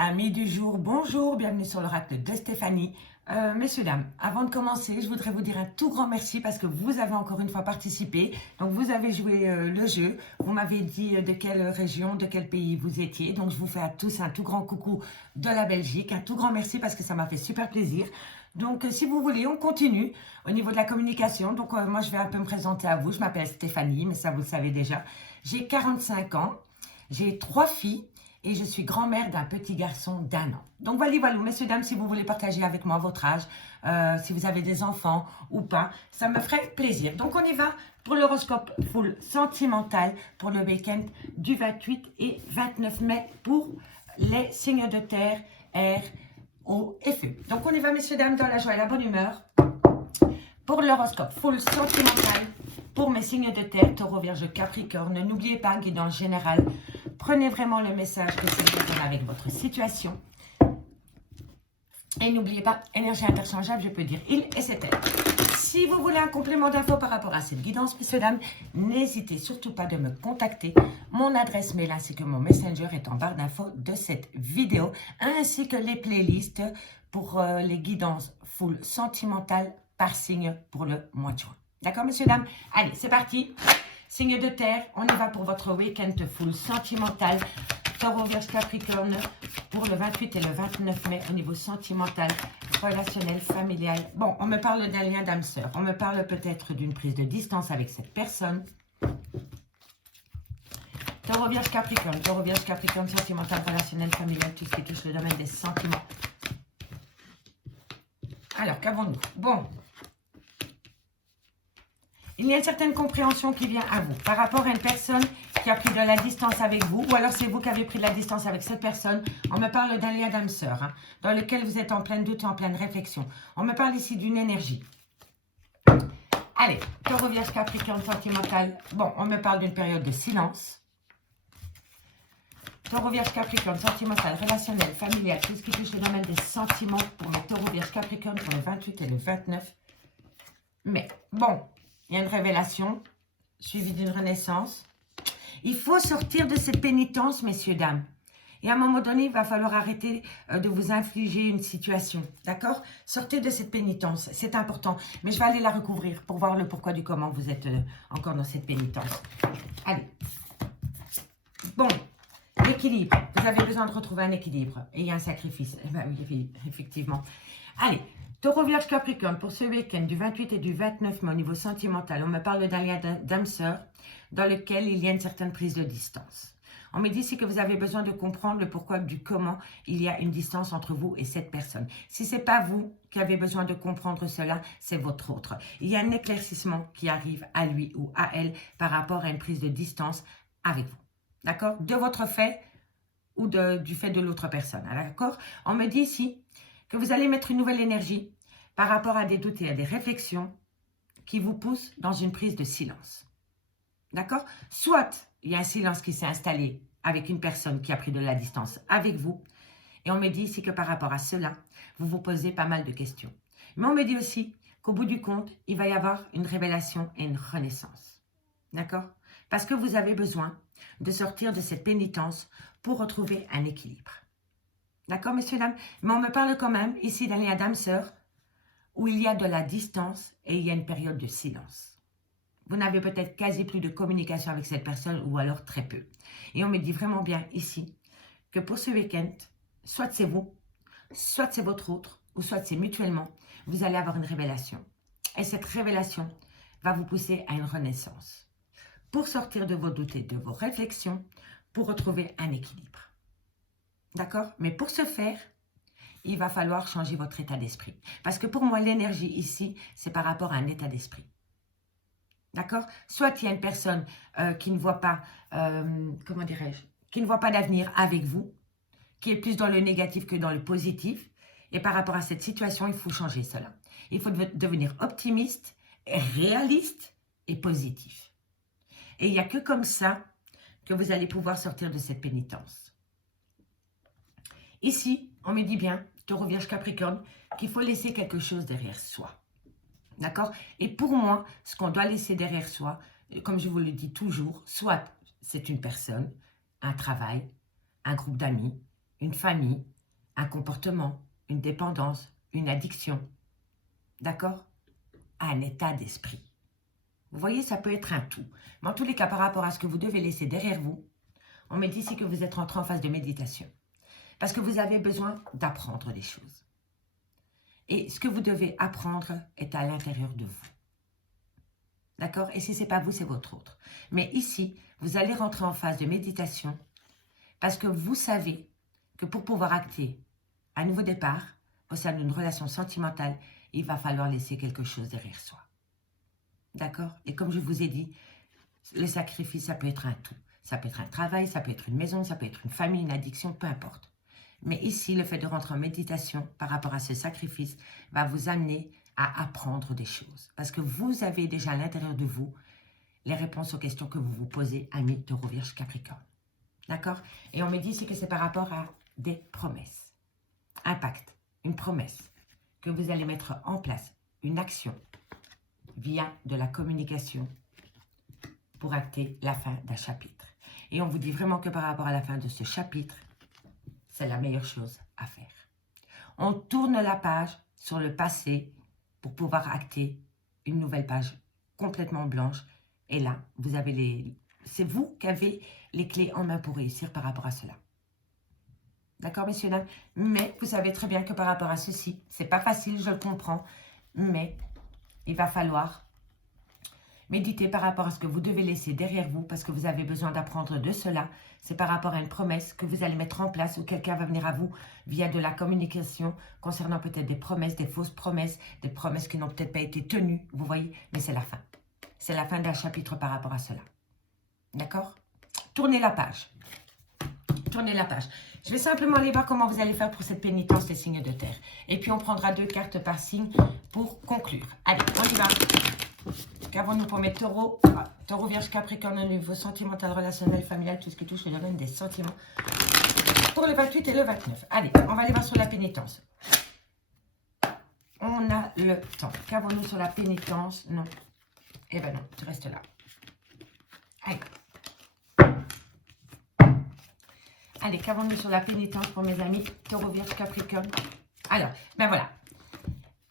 Amis du jour, bonjour, bienvenue sur l'oracle de Stéphanie. Messieurs, dames, avant de commencer, je voudrais vous dire un tout grand merci parce que vous avez encore une fois participé. Donc, vous avez joué le jeu. Vous m'avez dit de quelle région, de quel pays vous étiez. Donc, je vous fais à tous un tout grand coucou de la Belgique. Un tout grand merci parce que ça m'a fait super plaisir. Donc, si vous voulez, on continue au niveau de la communication. Donc, moi, je vais un peu me présenter à vous. Je m'appelle Stéphanie, mais ça, vous le savez déjà. J'ai 45 ans. J'ai 3 filles. Et je suis grand-mère d'un petit garçon d'1 an. Donc voilà, messieurs, dames, si vous voulez partager avec moi votre âge, si vous avez des enfants ou pas, ça me ferait plaisir. Donc on y va pour l'horoscope full sentimental pour le week-end du 28 et 29 mai pour les signes de terre, air, eau et feu. Donc on y va, messieurs, dames, dans la joie et la bonne humeur pour l'horoscope full sentimental pour mes signes de terre, taureau, vierge, capricorne. N'oubliez pas, guidance générale, prenez vraiment le message que c'est résonne avec votre situation. Et n'oubliez pas, énergie interchangeable, je peux dire il et c'est elle. Si vous voulez un complément d'infos par rapport à cette guidance, messieurs, dames, n'hésitez surtout pas de me contacter. Mon adresse mail ainsi que mon messenger est en barre d'infos de cette vidéo, ainsi que les playlists pour les guidances full sentimentales par signe pour le mois de juin. D'accord, messieurs, dames? Allez, c'est parti. Signe de terre, on y va pour votre week-end full sentimental. Taureau, vierge, capricorne pour le 28 et le 29 mai au niveau sentimental, relationnel, familial. Bon, on me parle d'un lien d'âme-sœur. On me parle peut-être d'une prise de distance avec cette personne. Taureau, vierge, capricorne, sentimental, relationnel, familial, tout ce qui touche le domaine des sentiments. Alors, qu'avons-nous? Bon. Il y a une certaine compréhension qui vient à vous par rapport à une personne qui a pris de la distance avec vous, ou alors c'est vous qui avez pris de la distance avec cette personne. On me parle d'un lien d'âme-sœur, dans lequel vous êtes en plein doute, en pleine réflexion. On me parle ici d'une énergie. Allez, Taureau, vierge, capricorne, sentimental. Bon, on me parle d'une période de silence. Taureau, vierge, capricorne, sentimental, relationnel, familial, tout ce qui touche le domaine des sentiments pour les Taureau, vierge, capricorne pour le 28 et le 29. Mais, bon, il y a une révélation suivie d'une renaissance. Il faut sortir de cette pénitence, messieurs, dames. Et à un moment donné, il va falloir arrêter de vous infliger une situation. D'accord? Sortez de cette pénitence. C'est important. Mais je vais aller la recouvrir pour voir le pourquoi du comment vous êtes encore dans cette pénitence. Allez. Bon. L'équilibre. Vous avez besoin de retrouver un équilibre. Et il y a un sacrifice. Oui, effectivement. Allez. Taureau, vierge, capricorne, pour ce week-end du 28 et du 29 mai au niveau sentimental, on me parle d'un lien d'âme-sœur dans lequel il y a une certaine prise de distance. On me dit ici que vous avez besoin de comprendre le pourquoi du comment il y a une distance entre vous et cette personne. Si ce n'est pas vous qui avez besoin de comprendre cela, c'est votre autre. Il y a un éclaircissement qui arrive à lui ou à elle par rapport à une prise de distance avec vous. D'accord? De votre fait ou du fait de l'autre personne. D'accord? On me dit ici que vous allez mettre une nouvelle énergie par rapport à des doutes et à des réflexions qui vous poussent dans une prise de silence. D'accord? Soit il y a un silence qui s'est installé avec une personne qui a pris de la distance avec vous. Et on me dit ici que par rapport à cela, vous vous posez pas mal de questions. Mais on me dit aussi qu'au bout du compte, il va y avoir une révélation et une renaissance. D'accord? Parce que vous avez besoin de sortir de cette pénitence pour retrouver un équilibre. D'accord, messieurs, dames? Mais on me parle quand même ici d'un lien d'âme-sœur où il y a de la distance et il y a une période de silence. Vous n'avez peut-être quasi plus de communication avec cette personne ou alors très peu. Et on me dit vraiment bien ici que pour ce week-end, soit c'est vous, soit c'est votre autre, ou soit c'est mutuellement, vous allez avoir une révélation. Et cette révélation va vous pousser à une renaissance. Pour sortir de vos doutes et de vos réflexions, pour retrouver un équilibre. D'accord? Mais pour ce faire, il va falloir changer votre état d'esprit. Parce que pour moi, l'énergie ici, c'est par rapport à un état d'esprit. D'accord? Soit il y a une personne qui ne voit pas, comment dirais-je, qui ne voit pas d'avenir avec vous, qui est plus dans le négatif que dans le positif. Et par rapport à cette situation, il faut changer cela. Il faut devenir optimiste, réaliste et positif. Et il n'y a que comme ça que vous allez pouvoir sortir de cette pénitence. Ici, on me dit bien, Taureau, vierge, capricorne, qu'il faut laisser quelque chose derrière soi. D'accord? Et pour moi, ce qu'on doit laisser derrière soi, comme je vous le dis toujours, soit c'est une personne, un travail, un groupe d'amis, une famille, un comportement, une dépendance, une addiction. D'accord? Un état d'esprit. Vous voyez, ça peut être un tout. Mais en tous les cas, par rapport à ce que vous devez laisser derrière vous, on me dit ici que vous êtes rentré en phase de méditation. Parce que vous avez besoin d'apprendre des choses. Et ce que vous devez apprendre est à l'intérieur de vous. D'accord? Et si ce n'est pas vous, c'est votre autre. Mais ici, vous allez rentrer en phase de méditation parce que vous savez que pour pouvoir acter un nouveau départ au sein d'une relation sentimentale, il va falloir laisser quelque chose derrière soi. D'accord? Et comme je vous ai dit, le sacrifice, ça peut être un tout. Ça peut être un travail, ça peut être une maison, ça peut être une famille, une addiction, peu importe. Mais ici, le fait de rentrer en méditation par rapport à ce sacrifice va vous amener à apprendre des choses. Parce que vous avez déjà à l'intérieur de vous les réponses aux questions que vous vous posez, amis Taureau, Vierge, Capricorne. D'accord? Et on me dit ici que c'est par rapport à des promesses. Un pacte, une promesse que vous allez mettre en place, une action via de la communication pour acter la fin d'un chapitre. Et on vous dit vraiment que par rapport à la fin de ce chapitre, c'est la meilleure chose à faire. On tourne la page sur le passé pour pouvoir acter une nouvelle page complètement blanche. Et là, vous avez c'est vous qui avez les clés en main pour réussir par rapport à cela. D'accord, messieurs, dames? Mais vous savez très bien que par rapport à ceci, c'est pas facile, je le comprends, mais il va falloir méditer par rapport à ce que vous devez laisser derrière vous parce que vous avez besoin d'apprendre de cela. C'est par rapport à une promesse que vous allez mettre en place ou quelqu'un va venir à vous via de la communication concernant peut-être des promesses, des fausses promesses, des promesses qui n'ont peut-être pas été tenues, vous voyez, mais c'est la fin. C'est la fin d'un chapitre par rapport à cela. D'accord? Tournez la page. Tournez la page. Je vais simplement aller voir comment vous allez faire pour cette pénitence des signes de terre. Et puis on prendra 2 cartes par signe pour conclure. Allez, on y va. Qu'avons-nous pour mes taureaux? Taureau, Vierge, Capricorne, au niveau sentimental, relationnel, familial, tout ce qui touche le domaine des sentiments. Pour le 28 et le 29. Allez, on va aller voir sur la pénitence. On a le temps. Qu'avons-nous sur la pénitence? Non. Eh ben non, tu restes là. Allez. Allez, qu'avons-nous sur la pénitence pour mes amis Taureau, Vierge, Capricorne? Alors, ben voilà.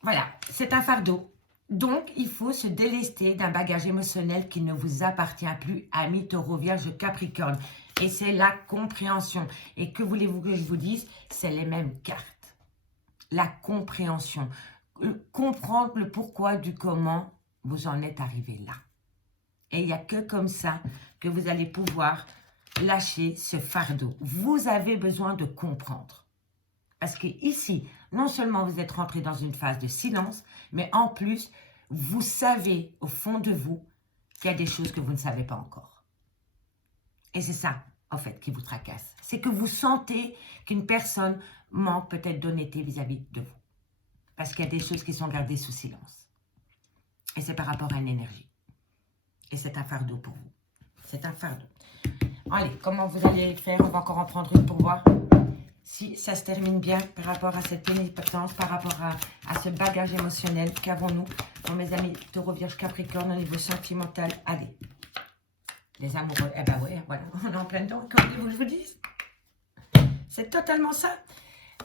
Voilà, c'est un fardeau. Donc, il faut se délester d'un bagage émotionnel qui ne vous appartient plus, amis Taureau, Vierge, Capricorne. Et c'est la compréhension. Et que voulez-vous que je vous dise? C'est les mêmes cartes. La compréhension. Comprendre le pourquoi du comment vous en êtes arrivé là. Et il n'y a que comme ça que vous allez pouvoir lâcher ce fardeau. Vous avez besoin de comprendre. Parce que ici, non seulement vous êtes rentré dans une phase de silence, mais en plus, vous savez au fond de vous qu'il y a des choses que vous ne savez pas encore. Et c'est ça, en fait, qui vous tracasse. C'est que vous sentez qu'une personne manque peut-être d'honnêteté vis-à-vis de vous. Parce qu'il y a des choses qui sont gardées sous silence. Et c'est par rapport à une énergie. Et c'est un fardeau pour vous. C'est un fardeau. Allez, comment vous allez faire? On va encore en prendre une pour voir si ça se termine bien par rapport à cette pénitence, par rapport à ce bagage émotionnel qu'avons-nous pour mes amis Taureau, Vierge, Capricorne au niveau sentimental. Allez, les amoureux, eh ben ouais, voilà, on est en plein dedans, comme voulez-vous que je vous dise? C'est totalement ça.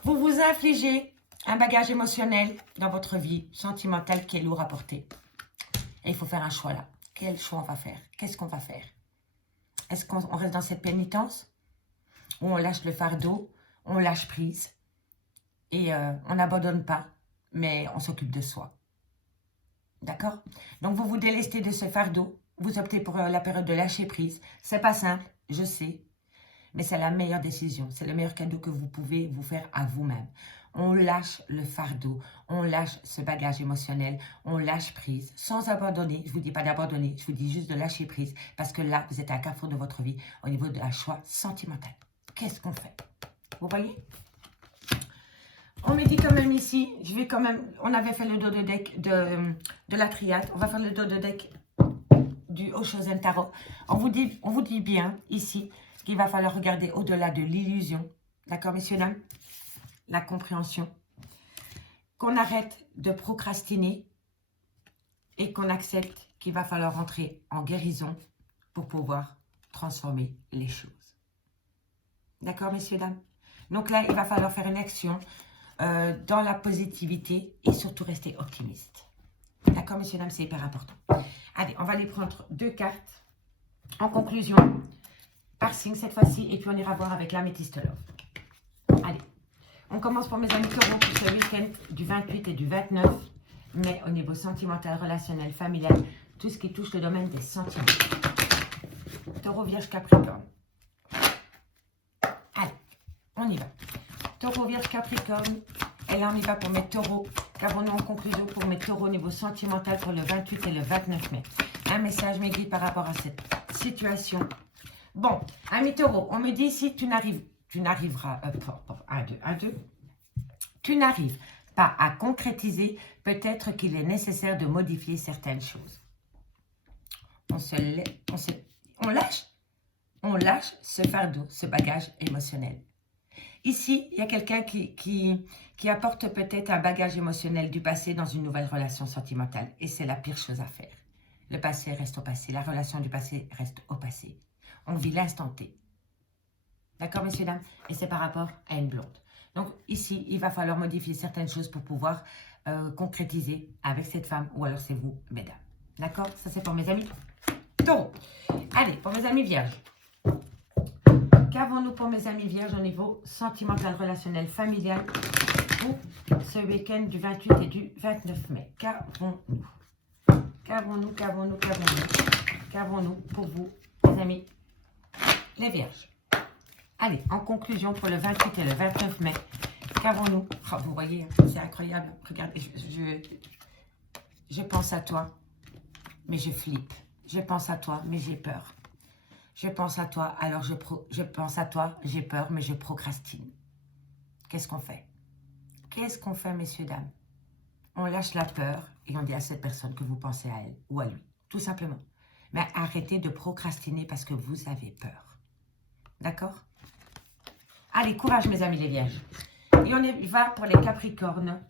Vous vous infligez un bagage émotionnel dans votre vie sentimentale qui est lourd à porter. Et il faut faire un choix là. Quel choix on va faire? Qu'est-ce qu'on va faire? Est-ce qu'on reste dans cette pénitence où on lâche le fardeau, on lâche prise et on n'abandonne pas, mais on s'occupe de soi? D'accord? Donc, vous vous délestez de ce fardeau, vous optez pour la période de lâcher prise. C'est pas simple, je sais, mais c'est la meilleure décision. C'est le meilleur cadeau que vous pouvez vous faire à vous-même. On lâche le fardeau, on lâche ce bagage émotionnel, on lâche prise sans abandonner. Je ne vous dis pas d'abandonner, je vous dis juste de lâcher prise parce que là, vous êtes à un carrefour de votre vie au niveau de un choix sentimental. Qu'est-ce qu'on fait? Vous voyez? On me dit quand même ici, je vais quand même, on avait fait le dos de deck de la triade, on va faire le dos de deck du Oshozen Tarot. On vous dit bien ici qu'il va falloir regarder au-delà de l'illusion. D'accord, messieurs, dames? La compréhension. Qu'on arrête de procrastiner et qu'on accepte qu'il va falloir entrer en guérison pour pouvoir transformer les choses. D'accord, messieurs, dames? Donc là, il va falloir faire une action dans la positivité et surtout rester optimiste. D'accord, messieurs, dames, c'est hyper important. Allez, on va aller prendre 2 cartes en conclusion, par signe cette fois-ci, et puis on ira voir avec l'améthyste love. Allez, on commence pour mes amis taureaux pour ce week-end du 28 et du 29 mai au niveau sentimental, relationnel, familial, tout ce qui touche le domaine des sentiments. Taureau, Vierge, Capricorne. Allez, on y va. Taureau, Vierge, Capricorne. Et là, on y va pour mes taureaux. Qu'avons-nous en conclusion pour mes taureaux au niveau sentimental pour le 28 et le 29 mai? Un message me guide par rapport à cette situation. Bon, amis taureaux, on me dit si tu n'arriveras, tu n'arrives pas à concrétiser, peut-être qu'il est nécessaire de modifier certaines choses. On lâche ce fardeau, ce bagage émotionnel. Ici, il y a quelqu'un qui apporte peut-être un bagage émotionnel du passé dans une nouvelle relation sentimentale. Et c'est la pire chose à faire. Le passé reste au passé. La relation du passé reste au passé. On vit l'instant T. D'accord, messieurs, dames? Et c'est par rapport à une blonde. Donc, ici, il va falloir modifier certaines choses pour pouvoir concrétiser avec cette femme. Ou alors, c'est vous, mesdames. D'accord? Ça, c'est pour mes amis taureaux. Allez, pour mes amis vierges. Qu'avons-nous pour mes amis vierges au niveau sentimental, relationnel, familial pour ce week-end du 28 et du 29 mai? Qu'avons-nous? Qu'avons-nous pour vous, mes amis, les vierges? Allez, en conclusion pour le 28 et le 29 mai, qu'avons-nous? Oh, vous voyez, c'est incroyable. Regardez, je pense à toi, mais je flippe. Je pense à toi, mais j'ai peur. Je pense à toi, alors je pense à toi, j'ai peur, mais je procrastine. Qu'est-ce qu'on fait? Qu'est-ce qu'on fait, messieurs, dames? On lâche la peur et on dit à cette personne que vous pensez à elle ou à lui, tout simplement. Mais arrêtez de procrastiner parce que vous avez peur. D'accord? Allez, courage, mes amis les vierges. Et on y va pour les capricornes.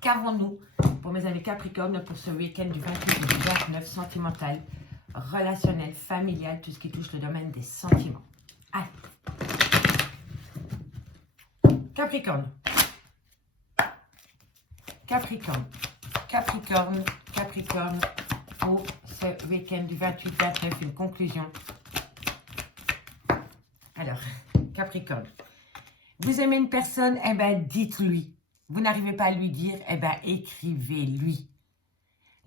Qu'avons-nous pour mes amis capricornes pour ce week-end du 28 et du 29 sentimental, relationnel, familial, tout ce qui touche le domaine des sentiments? Allez. Capricorne. Capricorne. Capricorne. Capricorne. Pour ce week-end du 28-29, une conclusion. Alors, Capricorne. Vous aimez une personne, eh bien, dites-lui. Vous n'arrivez pas à lui dire, eh bien, écrivez-lui.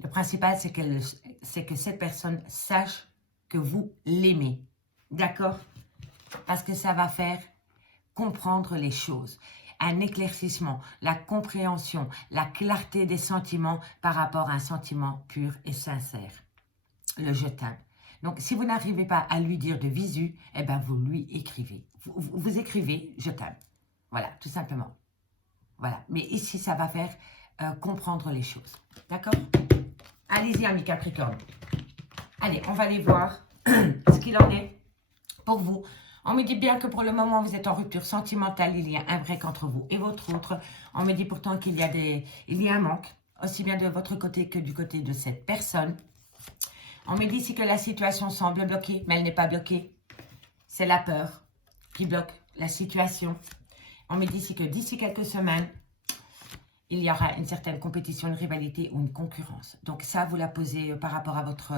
Le principal, c'est que cette personne sache que vous l'aimez. D'accord? Parce que ça va faire comprendre les choses. Un éclaircissement, la compréhension, la clarté des sentiments par rapport à un sentiment pur et sincère. Le je t'aime. Donc, si vous n'arrivez pas à lui dire de visu, eh bien, vous lui écrivez. Vous écrivez, je t'aime. Voilà, tout simplement. Voilà. Mais ici, ça va faire comprendre les choses. D'accord? Allez-y, amis Capricorne. Allez, on va aller voir ce qu'il en est pour vous. On me dit bien que pour le moment, vous êtes en rupture sentimentale. Il y a un break entre vous et votre autre. On me dit pourtant qu'il y a un manque, aussi bien de votre côté que du côté de cette personne. On me dit ici que la situation semble bloquée, mais elle n'est pas bloquée. C'est la peur qui bloque la situation. On me dit ici que d'ici quelques semaines, il y aura une certaine compétition, une rivalité ou une concurrence. Donc ça, vous la posez par rapport à votre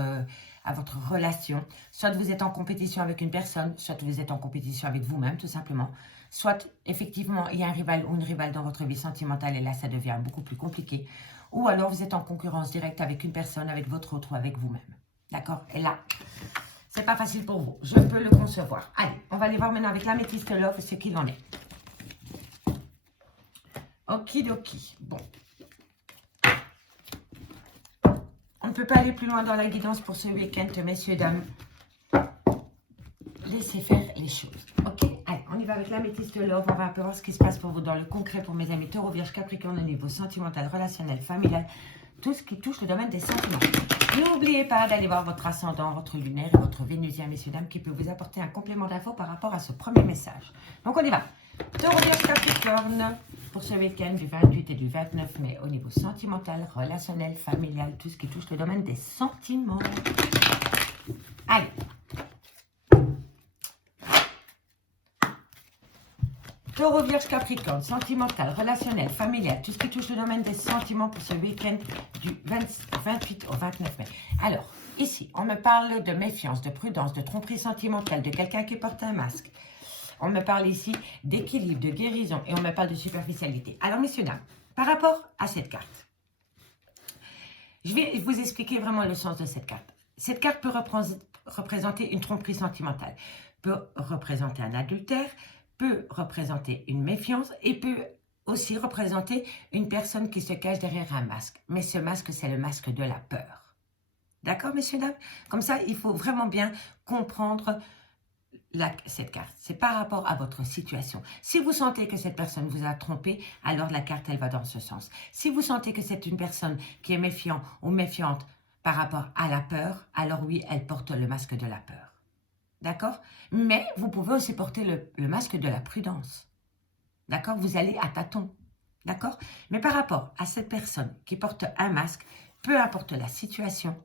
relation. Soit vous êtes en compétition avec une personne, soit vous êtes en compétition avec vous-même, tout simplement. Soit, effectivement, il y a un rival ou une rivale dans votre vie sentimentale et là, ça devient beaucoup plus compliqué. Ou alors, vous êtes en concurrence directe avec une personne, avec votre autre ou avec vous-même. D'accord? Et là, c'est pas facile pour vous. Je peux le concevoir. Allez, on va aller voir maintenant avec l'améthyste love ce qu'il en est. Okidoki. Bon. On ne peut pas aller plus loin dans la guidance pour ce week-end, messieurs, dames. Laissez faire les choses. Ok, allez, on y va avec l'améthyste love. On va un peu voir ce qui se passe pour vous dans le concret pour mes amis taureau, vierge, capricorne au niveau sentimental, relationnel, familial, tout ce qui touche le domaine des sentiments. N'oubliez pas d'aller voir votre ascendant, votre lunaire et votre vénusien, messieurs, dames, qui peut vous apporter un complément d'infos par rapport à ce premier message. Donc, on y va. Taureau, vierge, capricorne pour ce week-end du 28 et du 29 mai au niveau sentimental, relationnel, familial, tout ce qui touche le domaine des sentiments. Allez. Taureau, Vierge, Capricorne, sentimental, relationnel, familial, tout ce qui touche le domaine des sentiments pour ce week-end du 28 au 29 mai. Alors, ici, on me parle de méfiance, de prudence, de tromperie sentimentale, de quelqu'un qui porte un masque. On me parle ici d'équilibre, de guérison et on me parle de superficialité. Alors, messieurs, dames, par rapport à cette carte, je vais vous expliquer vraiment le sens de cette carte. Cette carte peut représenter une tromperie sentimentale, peut représenter un adultère, peut représenter une méfiance et peut aussi représenter une personne qui se cache derrière un masque. Mais ce masque, c'est le masque de la peur. D'accord, messieurs, dames? Comme ça, il faut vraiment bien comprendre cette carte. C'est par rapport à votre situation. Si vous sentez que cette personne vous a trompé, alors la carte, elle va dans ce sens. Si vous sentez que c'est une personne qui est méfiant ou méfiante par rapport à la peur, alors oui, elle porte le masque de la peur. D'accord? Mais vous pouvez aussi porter le masque de la prudence. D'accord? Vous allez à tâtons. D'accord? Mais par rapport à cette personne qui porte un masque, peu importe la situation,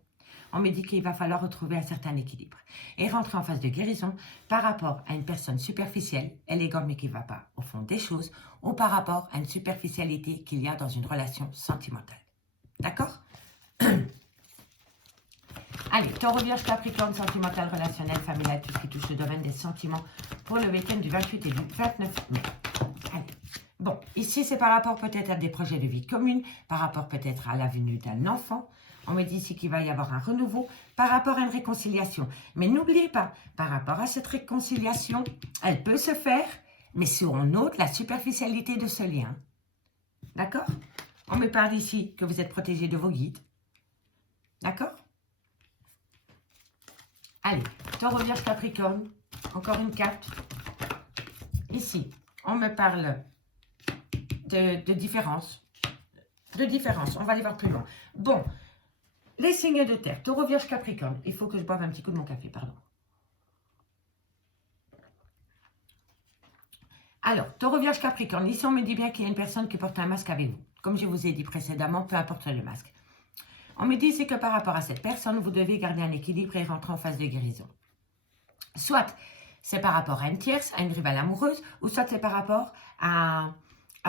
on me dit qu'il va falloir retrouver un certain équilibre et rentrer en phase de guérison par rapport à une personne superficielle, élégante mais qui ne va pas au fond des choses, ou par rapport à une superficialité qu'il y a dans une relation sentimentale. D'accord? Allez, Taureau, Vierge, Capricorne, sentimental, relationnel, familial, tout ce qui touche le domaine des sentiments pour le week-end du 28 et du 29 mai. Allez. Bon, ici, c'est par rapport peut-être à des projets de vie commune, par rapport peut-être à la venue d'un enfant. On me dit ici qu'il va y avoir un renouveau par rapport à une réconciliation. Mais n'oubliez pas, par rapport à cette réconciliation, elle peut se faire, mais si on note la superficialité de ce lien. D'accord? On me parle ici que vous êtes protégé de vos guides. D'accord? Allez, Taureau, Vierge, Capricorne, encore une carte. Ici, on me parle de différence. De différence, on va aller voir plus loin. Bon, les signes de terre, Taureau, Vierge, Capricorne. Il faut que je boive un petit coup de mon café, pardon. Alors, Taureau, Vierge, Capricorne. Ici, on me dit bien qu'il y a une personne qui porte un masque avec vous. Comme je vous ai dit précédemment, peu importe le masque. On me dit que par rapport à cette personne, vous devez garder un équilibre et rentrer en phase de guérison. Soit c'est par rapport à une tierce, à une rivale amoureuse, ou soit c'est par rapport à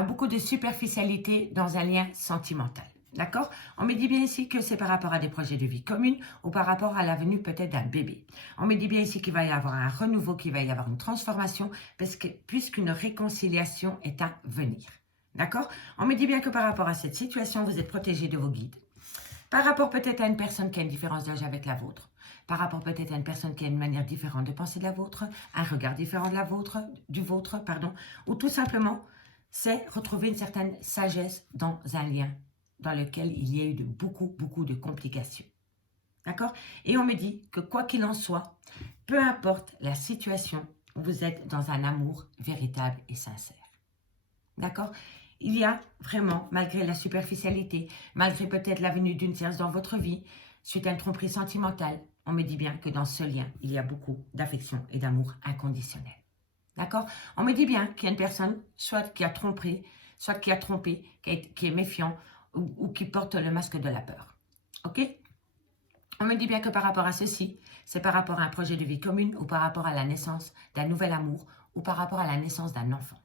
beaucoup de superficialité dans un lien sentimental. D'accord? On me dit bien ici que c'est par rapport à des projets de vie commune ou par rapport à la venue peut-être d'un bébé. On me dit bien ici qu'il va y avoir un renouveau, qu'il va y avoir une transformation, puisqu'une réconciliation est à venir. D'accord? On me dit bien que par rapport à cette situation, vous êtes protégé de vos guides. Par rapport peut-être à une personne qui a une différence d'âge avec la vôtre. Par rapport peut-être à une personne qui a une manière différente de penser de la vôtre, un regard différent de du vôtre, ou tout simplement, c'est retrouver une certaine sagesse dans un lien dans lequel il y a eu beaucoup de complications. D'accord? Et on me dit que quoi qu'il en soit, peu importe la situation, vous êtes dans un amour véritable et sincère. D'accord? Il y a vraiment, malgré la superficialité, malgré peut-être la venue d'une tierce dans votre vie, suite à une tromperie sentimentale, on me dit bien que dans ce lien, il y a beaucoup d'affection et d'amour inconditionnel. D'accord? On me dit bien qu'il y a une personne, soit qui a trompé, qui est méfiant ou qui porte le masque de la peur. Ok? On me dit bien que par rapport à ceci, c'est par rapport à un projet de vie commune ou par rapport à la naissance d'un nouvel amour ou par rapport à la naissance d'un enfant.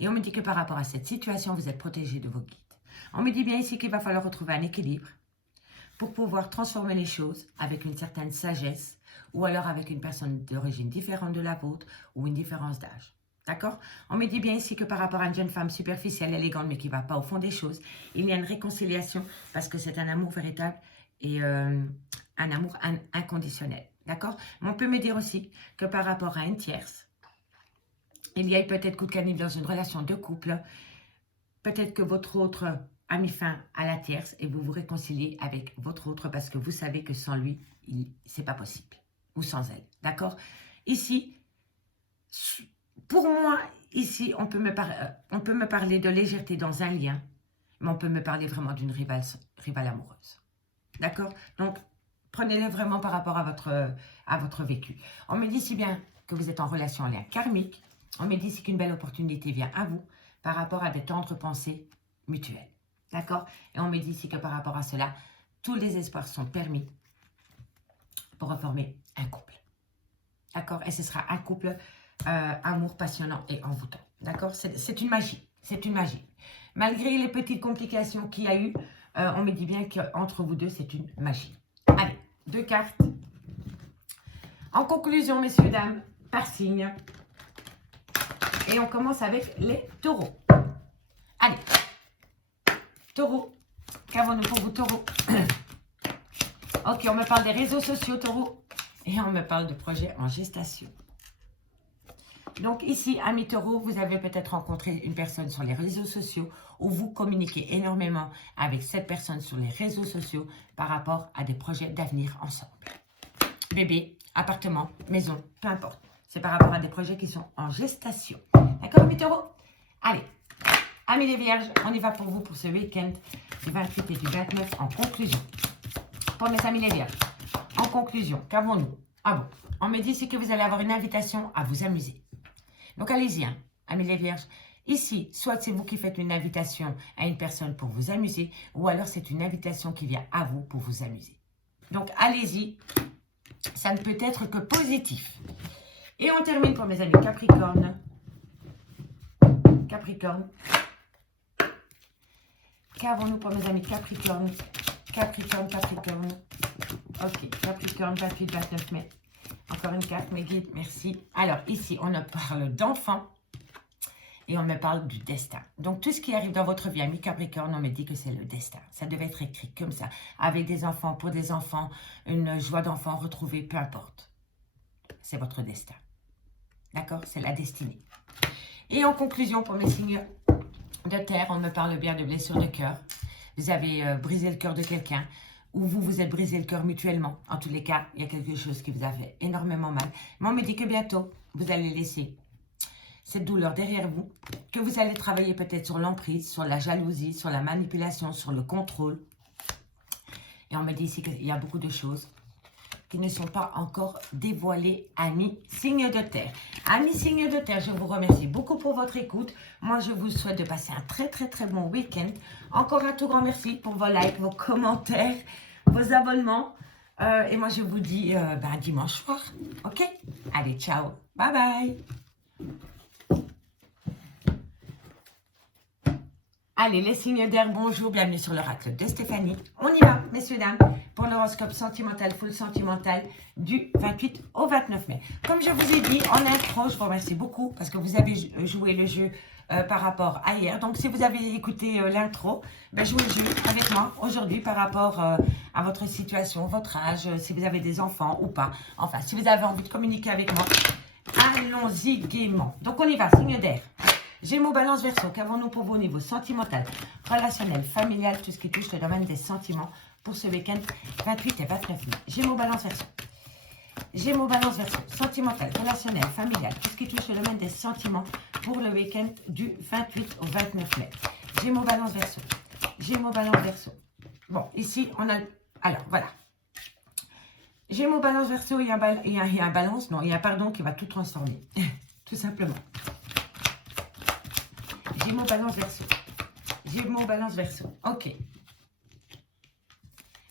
Et on me dit que par rapport à cette situation, vous êtes protégé de vos guides. On me dit bien ici qu'il va falloir retrouver un équilibre pour pouvoir transformer les choses avec une certaine sagesse ou alors avec une personne d'origine différente de la vôtre ou une différence d'âge. D'accord? On me dit bien ici que par rapport à une jeune femme superficielle, élégante, mais qui ne va pas au fond des choses, il y a une réconciliation parce que c'est un amour véritable et un amour inconditionnel. D'accord? Mais on peut me dire aussi que par rapport à une tierce, il y a eu peut-être coup de canif dans une relation de couple. Peut-être que votre autre a mis fin à la tierce et vous vous réconciliez avec votre autre parce que vous savez que sans lui, c'est pas possible. Ou sans elle. D'accord? Ici, pour moi, ici, on peut me parler de légèreté dans un lien, mais on peut me parler vraiment d'une rivale amoureuse. D'accord? Donc, prenez-le vraiment par rapport à votre vécu. On me dit si bien que vous êtes en relation en lien karmique. On me dit si qu'une belle opportunité vient à vous par rapport à des tendres pensées mutuelles. D'accord? Et on me dit ici que par rapport à cela, tous les espoirs sont permis pour reformer un couple. D'accord? Et ce sera un couple amour passionnant et envoûtant. D'accord? C'est une magie. C'est une magie. Malgré les petites complications qu'il y a eu, on me dit bien qu'entre vous deux, c'est une magie. Allez, 2 cartes. En conclusion, messieurs, dames, par signe. Et on commence avec les taureaux. Allez. Taureau. Qu'avons-nous pour vous, taureau? Ok, on me parle des réseaux sociaux, taureau. Et on me parle de projets en gestation. Donc ici, amis taureau, vous avez peut-être rencontré une personne sur les réseaux sociaux où vous communiquez énormément avec cette personne sur les réseaux sociaux par rapport à des projets d'avenir ensemble. Bébé, appartement, maison, peu importe. C'est par rapport à des projets qui sont en gestation. D'accord, amis taureau? Allez, amis les vierges, on y va pour vous pour ce week-end du 28 et du 29 en conclusion. Pour mes amis les vierges, en conclusion, qu'avons-nous? Ah bon, on me dit ici que vous allez avoir une invitation à vous amuser. Donc allez-y, hein, amis les vierges. Ici, soit c'est vous qui faites une invitation à une personne pour vous amuser, ou alors c'est une invitation qui vient à vous pour vous amuser. Donc allez-y, ça ne peut être que positif. Et on termine pour mes amis Capricorne. Capricorne. Qu'avons-nous pour mes amis Capricorne? Capricorne, Capricorne. Ok, Capricorne, 28-29 mai. Encore une carte, mes guides, merci. Alors, ici, on me parle d'enfants et on me parle du destin. Donc, tout ce qui arrive dans votre vie, ami Capricorne, on me dit que c'est le destin. Ça devait être écrit comme ça, avec des enfants, pour des enfants, une joie d'enfant retrouvée, peu importe. C'est votre destin. D'accord? C'est la destinée. Et en conclusion, pour mes signes de terre, on me parle bien de blessures de cœur. Vous avez brisé le cœur de quelqu'un. Ou vous vous êtes brisé le cœur mutuellement. En tous les cas, il y a quelque chose qui vous a fait énormément mal. Mais on me dit que bientôt, vous allez laisser cette douleur derrière vous, que vous allez travailler peut-être sur l'emprise, sur la jalousie, sur la manipulation, sur le contrôle. Et on me dit ici qu'il y a beaucoup de choses qui ne sont pas encore dévoilées, amis signes de terre. Amis signes de terre, je vous remercie beaucoup pour votre écoute. Moi, je vous souhaite de passer un très, très, très bon week-end. Encore un tout grand merci pour vos likes, vos commentaires, vos abonnements. Et moi, je vous dis dimanche soir. OK? Allez, ciao. Bye bye. Allez, les signes d'air, bonjour, bienvenue sur l'oracle de Stéphanie. On y va, messieurs, dames, pour l'horoscope sentimental, full sentimental du 28 au 29 mai. Comme je vous ai dit en intro, je vous remercie beaucoup parce que vous avez joué le jeu par rapport à hier. Donc, si vous avez écouté l'intro, jouez le jeu avec moi aujourd'hui par rapport à votre situation, votre âge, si vous avez des enfants ou pas. Enfin, si vous avez envie de communiquer avec moi, allons-y gaiement. Donc, on y va, signe d'air. Gémeaux, Balance, Verseau, qu'avons-nous pour vous au niveau sentimental, relationnel, familial, tout ce qui touche le domaine des sentiments pour ce week-end 28 et 29 mai. Gémeaux, Balance, Verseau. Gémeaux, Balance, Verseau, sentimental, relationnel, familial, tout ce qui touche le domaine des sentiments pour le week-end du 28 au 29 mai. Gémeaux, Balance, Verseau. Gémeaux, Balance, Verseau. Bon, ici, on a... Alors, voilà. Gémeaux, Balance, Verseau, il y a un balance, non, il y a un pardon qui va tout transformer. Tout simplement. Gémeaux, Balance, Verseau. Gémeaux, Balance, Verseau. Ok.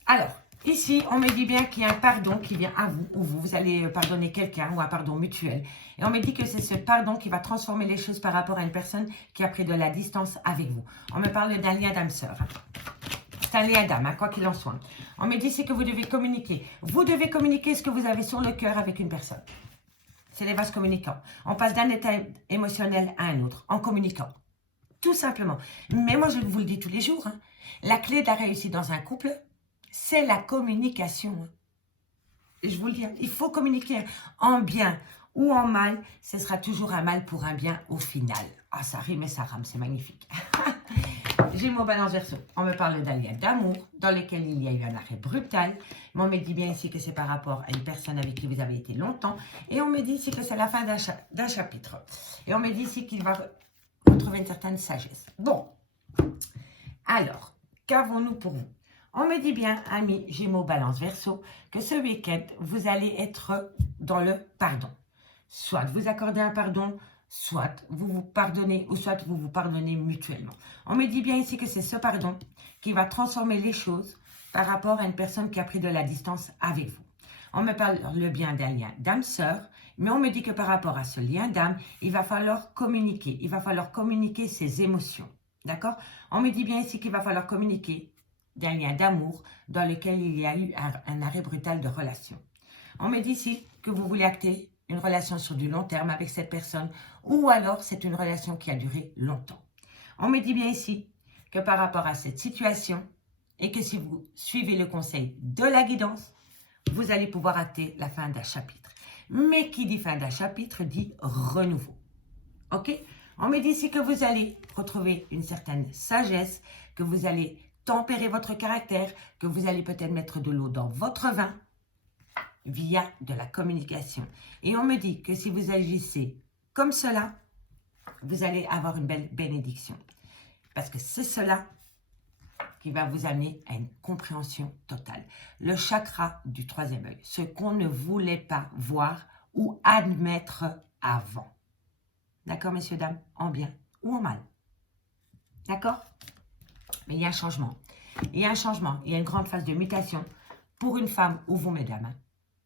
Alors, ici, on me dit bien qu'il y a un pardon qui vient à vous, ou vous allez pardonner quelqu'un, ou un pardon mutuel. Et on me dit que c'est ce pardon qui va transformer les choses par rapport à une personne qui a pris de la distance avec vous. On me parle d'un lien d'âme-sœur. C'est un lien d'âme, quoi qu'il en soit. On me dit c'est que vous devez communiquer. Vous devez communiquer ce que vous avez sur le cœur avec une personne. C'est les vases communicants. On passe d'un état émotionnel à un autre, en communiquant. Tout simplement. Mais moi, je vous le dis tous les jours. La clé de la réussite dans un couple, c'est la communication. Et je vous le dis, il faut communiquer en bien ou en mal. Ce sera toujours un mal pour un bien au final. Ah, ça rime et ça rame, c'est magnifique. Gémeaux, Balance, Verseau. On me parle d'un lien d'amour dans lequel il y a eu un arrêt brutal. Mais on me dit bien ici que c'est par rapport à une personne avec qui vous avez été longtemps. Et on me dit ici que c'est la fin d'un chapitre. Et on me dit ici qu'il va retrouver une certaine sagesse. Bon. Alors, qu'avons-nous pour vous? On me dit bien, amis Gémeaux, Balance, Verseau, que ce week-end, vous allez être dans le pardon. Soit vous accordez un pardon, soit vous vous pardonnez, ou soit vous vous pardonnez mutuellement. On me dit bien ici que c'est ce pardon qui va transformer les choses par rapport à une personne qui a pris de la distance avec vous. On me parle le bien d'un lien d'âme-sœur, mais on me dit que par rapport à ce lien d'âme, il va falloir communiquer. Il va falloir communiquer ses émotions. D'accord? On me dit bien ici qu'il va falloir communiquer d'un lien d'amour dans lequel il y a eu un arrêt brutal de relation. On me dit ici que vous voulez acter une relation sur du long terme avec cette personne ou alors c'est une relation qui a duré longtemps. On me dit bien ici que par rapport à cette situation et que si vous suivez le conseil de la guidance, vous allez pouvoir acter la fin d'un chapitre. Mais qui dit fin d'un chapitre dit renouveau. Ok? On me dit ici que vous allez retrouver une certaine sagesse, que vous allez tempérer votre caractère, que vous allez peut-être mettre de l'eau dans votre vin via de la communication. Et on me dit que si vous agissez comme cela, vous allez avoir une belle bénédiction. Parce que c'est cela qui va vous amener à une compréhension totale. Le chakra du troisième œil, ce qu'on ne voulait pas voir ou admettre avant. D'accord, messieurs, dames, en bien ou en mal. D'accord? Mais il y a un changement. Il y a un changement, il y a une grande phase de mutation pour une femme ou vous, mesdames.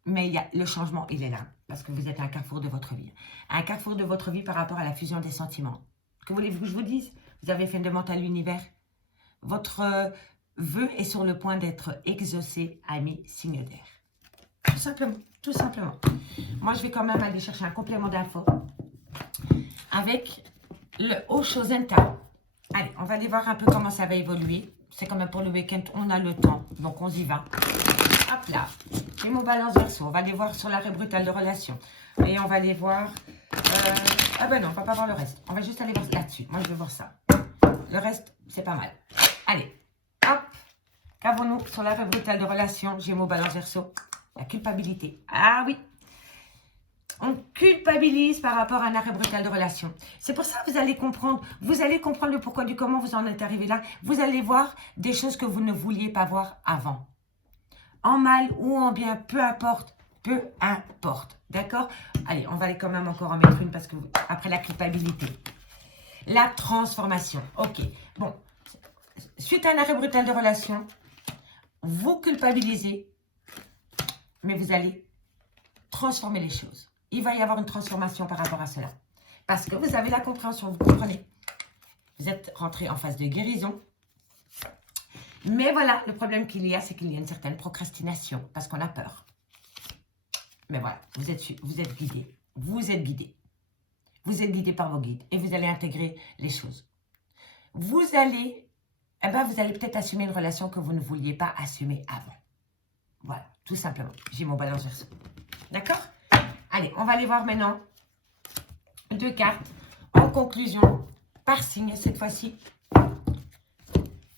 Mais il y a, le changement, il est là, parce que vous êtes à un carrefour de votre vie. Un carrefour de votre vie par rapport à la fusion des sentiments. Que voulez-vous que je vous dise? Vous avez fait une demande à l'univers. Votre vœu est sur le point d'être exaucé, ami signe d'air. Tout simplement, tout simplement. Moi, je vais quand même aller chercher un complément d'info avec le Oshozenta. Allez, on va aller voir un peu comment ça va évoluer. C'est quand même pour le week-end, on a le temps, donc on y va. Hop là, j'ai mon balance verso. On va aller voir sur l'arrêt brutal de relation. Et on va aller voir... ah ben non, on va pas voir le reste. On va juste aller voir là-dessus. Moi, je veux voir ça. Le reste, c'est pas mal. Allez, hop. Qu'avons-nous sur l'arrêt brutal de relation? Gémeaux, balance verso. La culpabilité. Ah oui. On culpabilise par rapport à un arrêt brutal de relation. C'est pour ça que vous allez comprendre le pourquoi du comment vous en êtes arrivé là. Vous allez voir des choses que vous ne vouliez pas voir avant. En mal ou en bien, peu importe. Peu importe. D'accord? Allez, on va aller quand même encore en mettre une parce que après la culpabilité. La transformation. Ok. Bon. Suite à un arrêt brutal de relation, vous culpabilisez, mais vous allez transformer les choses. Il va y avoir une transformation par rapport à cela. Parce que vous avez la compréhension, vous comprenez. Vous êtes rentré en phase de guérison. Mais voilà, le problème qu'il y a, c'est qu'il y a une certaine procrastination. Parce qu'on a peur. Mais voilà, vous êtes guidé. Vous êtes guidé. Vous êtes guidé par vos guides. Et vous allez intégrer les choses. Vous allez peut-être assumer une relation que vous ne vouliez pas assumer avant. Voilà, tout simplement. J'ai mon balance verso. D'accord? Allez, on va aller voir maintenant 2 cartes en conclusion par signe cette fois-ci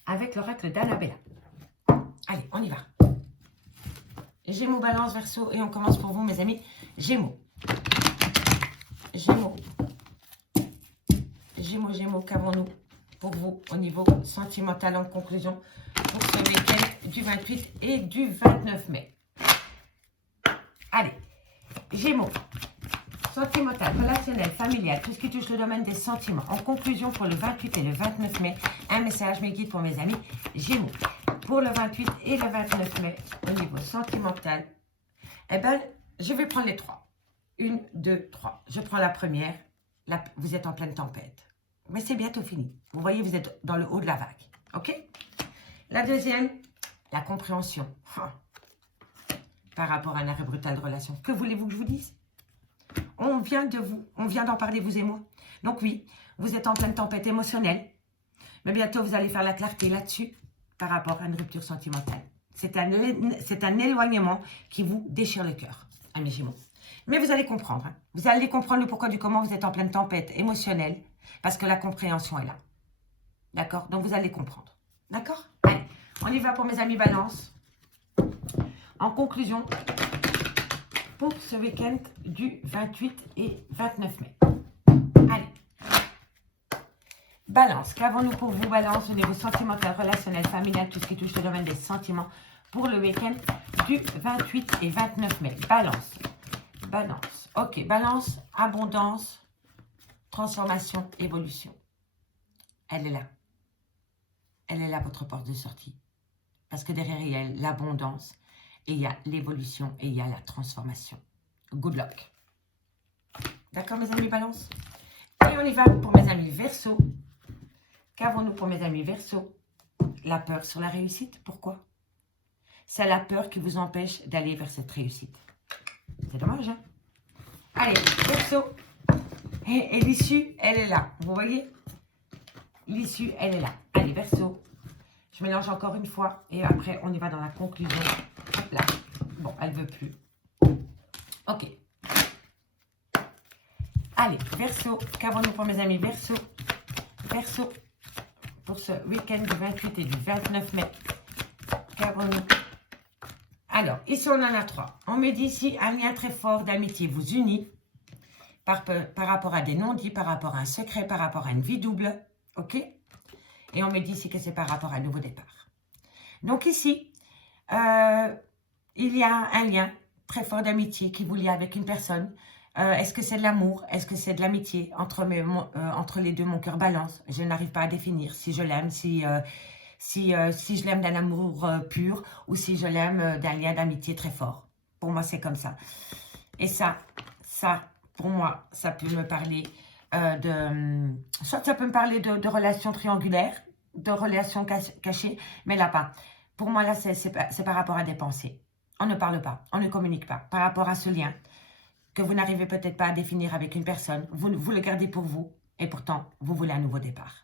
avec l'oracle d'Annabella. Allez, on y va. Gémeaux, balance verso et on commence pour vous mes amis. Gémeaux. Gémeaux. Gémeaux, qu'avons-nous pour vous au niveau sentimental en conclusion pour ce week-end du 28 et du 29 mai. Allez, Gémeaux, sentimental, relationnel, familial, tout ce qui touche le domaine des sentiments. En conclusion pour le 28 et le 29 mai, un message, mes guides pour mes amis Gémeaux. Pour le 28 et le 29 mai, au niveau sentimental, eh bien, je vais prendre les 3. 1, 2, 3. Je prends la première. Là, vous êtes en pleine tempête. Mais c'est bientôt fini. Vous voyez, vous êtes dans le haut de la vague. OK? La deuxième, la compréhension. Par rapport à un arrêt brutal de relation. Que voulez-vous que je vous dise? On vient d'en parler, vous et moi. Donc oui, vous êtes en pleine tempête émotionnelle. Mais bientôt, vous allez faire la clarté là-dessus par rapport à une rupture sentimentale. C'est un éloignement qui vous déchire le cœur, amis Gémeaux. Mais vous allez comprendre. Hein. Vous allez comprendre le pourquoi du comment vous êtes en pleine tempête émotionnelle. Parce que la compréhension est là. D'accord? Donc, vous allez comprendre. D'accord? Allez, on y va pour mes amis Balance. En conclusion, pour ce week-end du 28 et 29 mai. Allez. Balance. Qu'avons-nous pour vous, Balance, au niveau sentimental, relationnel, familial, tout ce qui touche le domaine des sentiments pour le week-end du 28 et 29 mai. Balance. Balance. Ok, Balance, abondance, transformation, évolution. Elle est là. Elle est là, votre porte de sortie. Parce que derrière, il y a l'abondance. Et il y a l'évolution et il y a la transformation. Good luck. D'accord, mes amis Balance? Et on y va pour mes amis Verseau. Qu'avons-nous pour mes amis Verseau? La peur sur la réussite. Pourquoi? C'est la peur qui vous empêche d'aller vers cette réussite. C'est dommage, hein? Allez, Verseau. Et l'issue, elle est là. Vous voyez? L'issue, elle est là. Allez, Verseau. Je mélange encore une fois. Et après, on y va dans la conclusion. Hop là. Bon, elle ne veut plus. Ok. Allez, Verseau. Qu'avons-nous pour mes amis Verseau? Verseau. Pour ce week-end du 28 et du 29 mai. Qu'avons-nous? Alors, ici, on en a 3. On me dit ici, un lien très fort d'amitié vous unit par rapport à des non-dits, par rapport à un secret, par rapport à une vie double. OK? Et on me dit ici que c'est par rapport à un nouveau départ. Donc ici, il y a un lien très fort d'amitié qui vous lie avec une personne. Est-ce que c'est de l'amour? Est-ce que c'est de l'amitié? Entre les deux, mon cœur balance. Je n'arrive pas à définir si je l'aime, si je l'aime d'un amour pur ou si je l'aime d'un lien d'amitié très fort. Pour moi, c'est comme ça. Et ça, pour moi, ça peut me parler soit ça peut me parler de relations triangulaires, de relations cachées, mais là pas. Pour moi, là, c'est par rapport à des pensées. On ne parle pas, on ne communique pas. Par rapport à ce lien que vous n'arrivez peut-être pas à définir avec une personne, vous le gardez pour vous et pourtant, vous voulez un nouveau départ.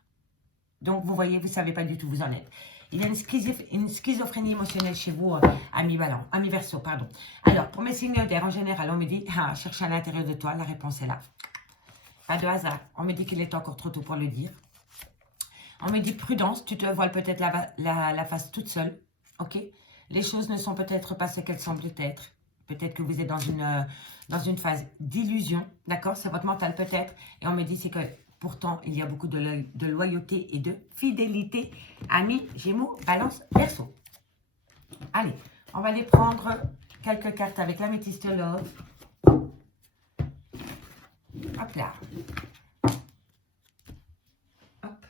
Donc, vous voyez, vous ne savez pas du tout où vous en êtes. Il y a une schizophrénie émotionnelle chez vous, ami Verseau, pardon. Alors, pour mes signes d'air, en général, on me dit, cherche à l'intérieur de toi, la réponse est là. Pas de hasard. On me dit qu'il est encore trop tôt pour le dire. On me dit, prudence, tu te voiles peut-être la face toute seule, ok? Les choses ne sont peut-être pas ce qu'elles semblent être. Peut-être que vous êtes dans une phase d'illusion, d'accord? C'est votre mental peut-être. Et on me dit, c'est que pourtant, il y a beaucoup de loyauté et de fidélité. Amis, Gémeaux, Balance, Verseau. Allez, on va aller prendre quelques cartes avec l'améthyste Love. Hop là. Hop.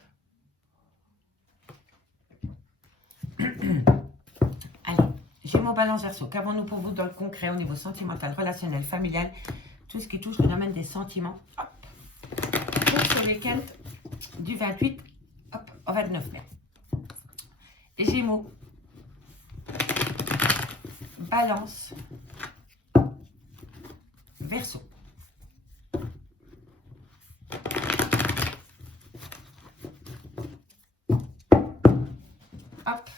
Allez, Gémeaux, Balance, Verseau. Qu'avons-nous pour vous dans le concret au niveau sentimental, relationnel, familial, tout ce qui touche le domaine des sentiments? Hop. Pour ce week-end du 28 au 29 mai. Gémeaux, Balance, Verseau. Hop.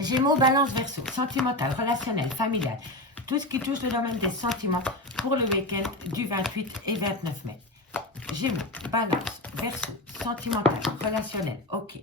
Gémeaux, Balance, Verseau. Sentimental, relationnel, familial. Tout ce qui touche le domaine des sentiments pour le week-end du 28 et 29 mai. Gémeaux, Balance, Verseau, sentimental, relationnel, ok.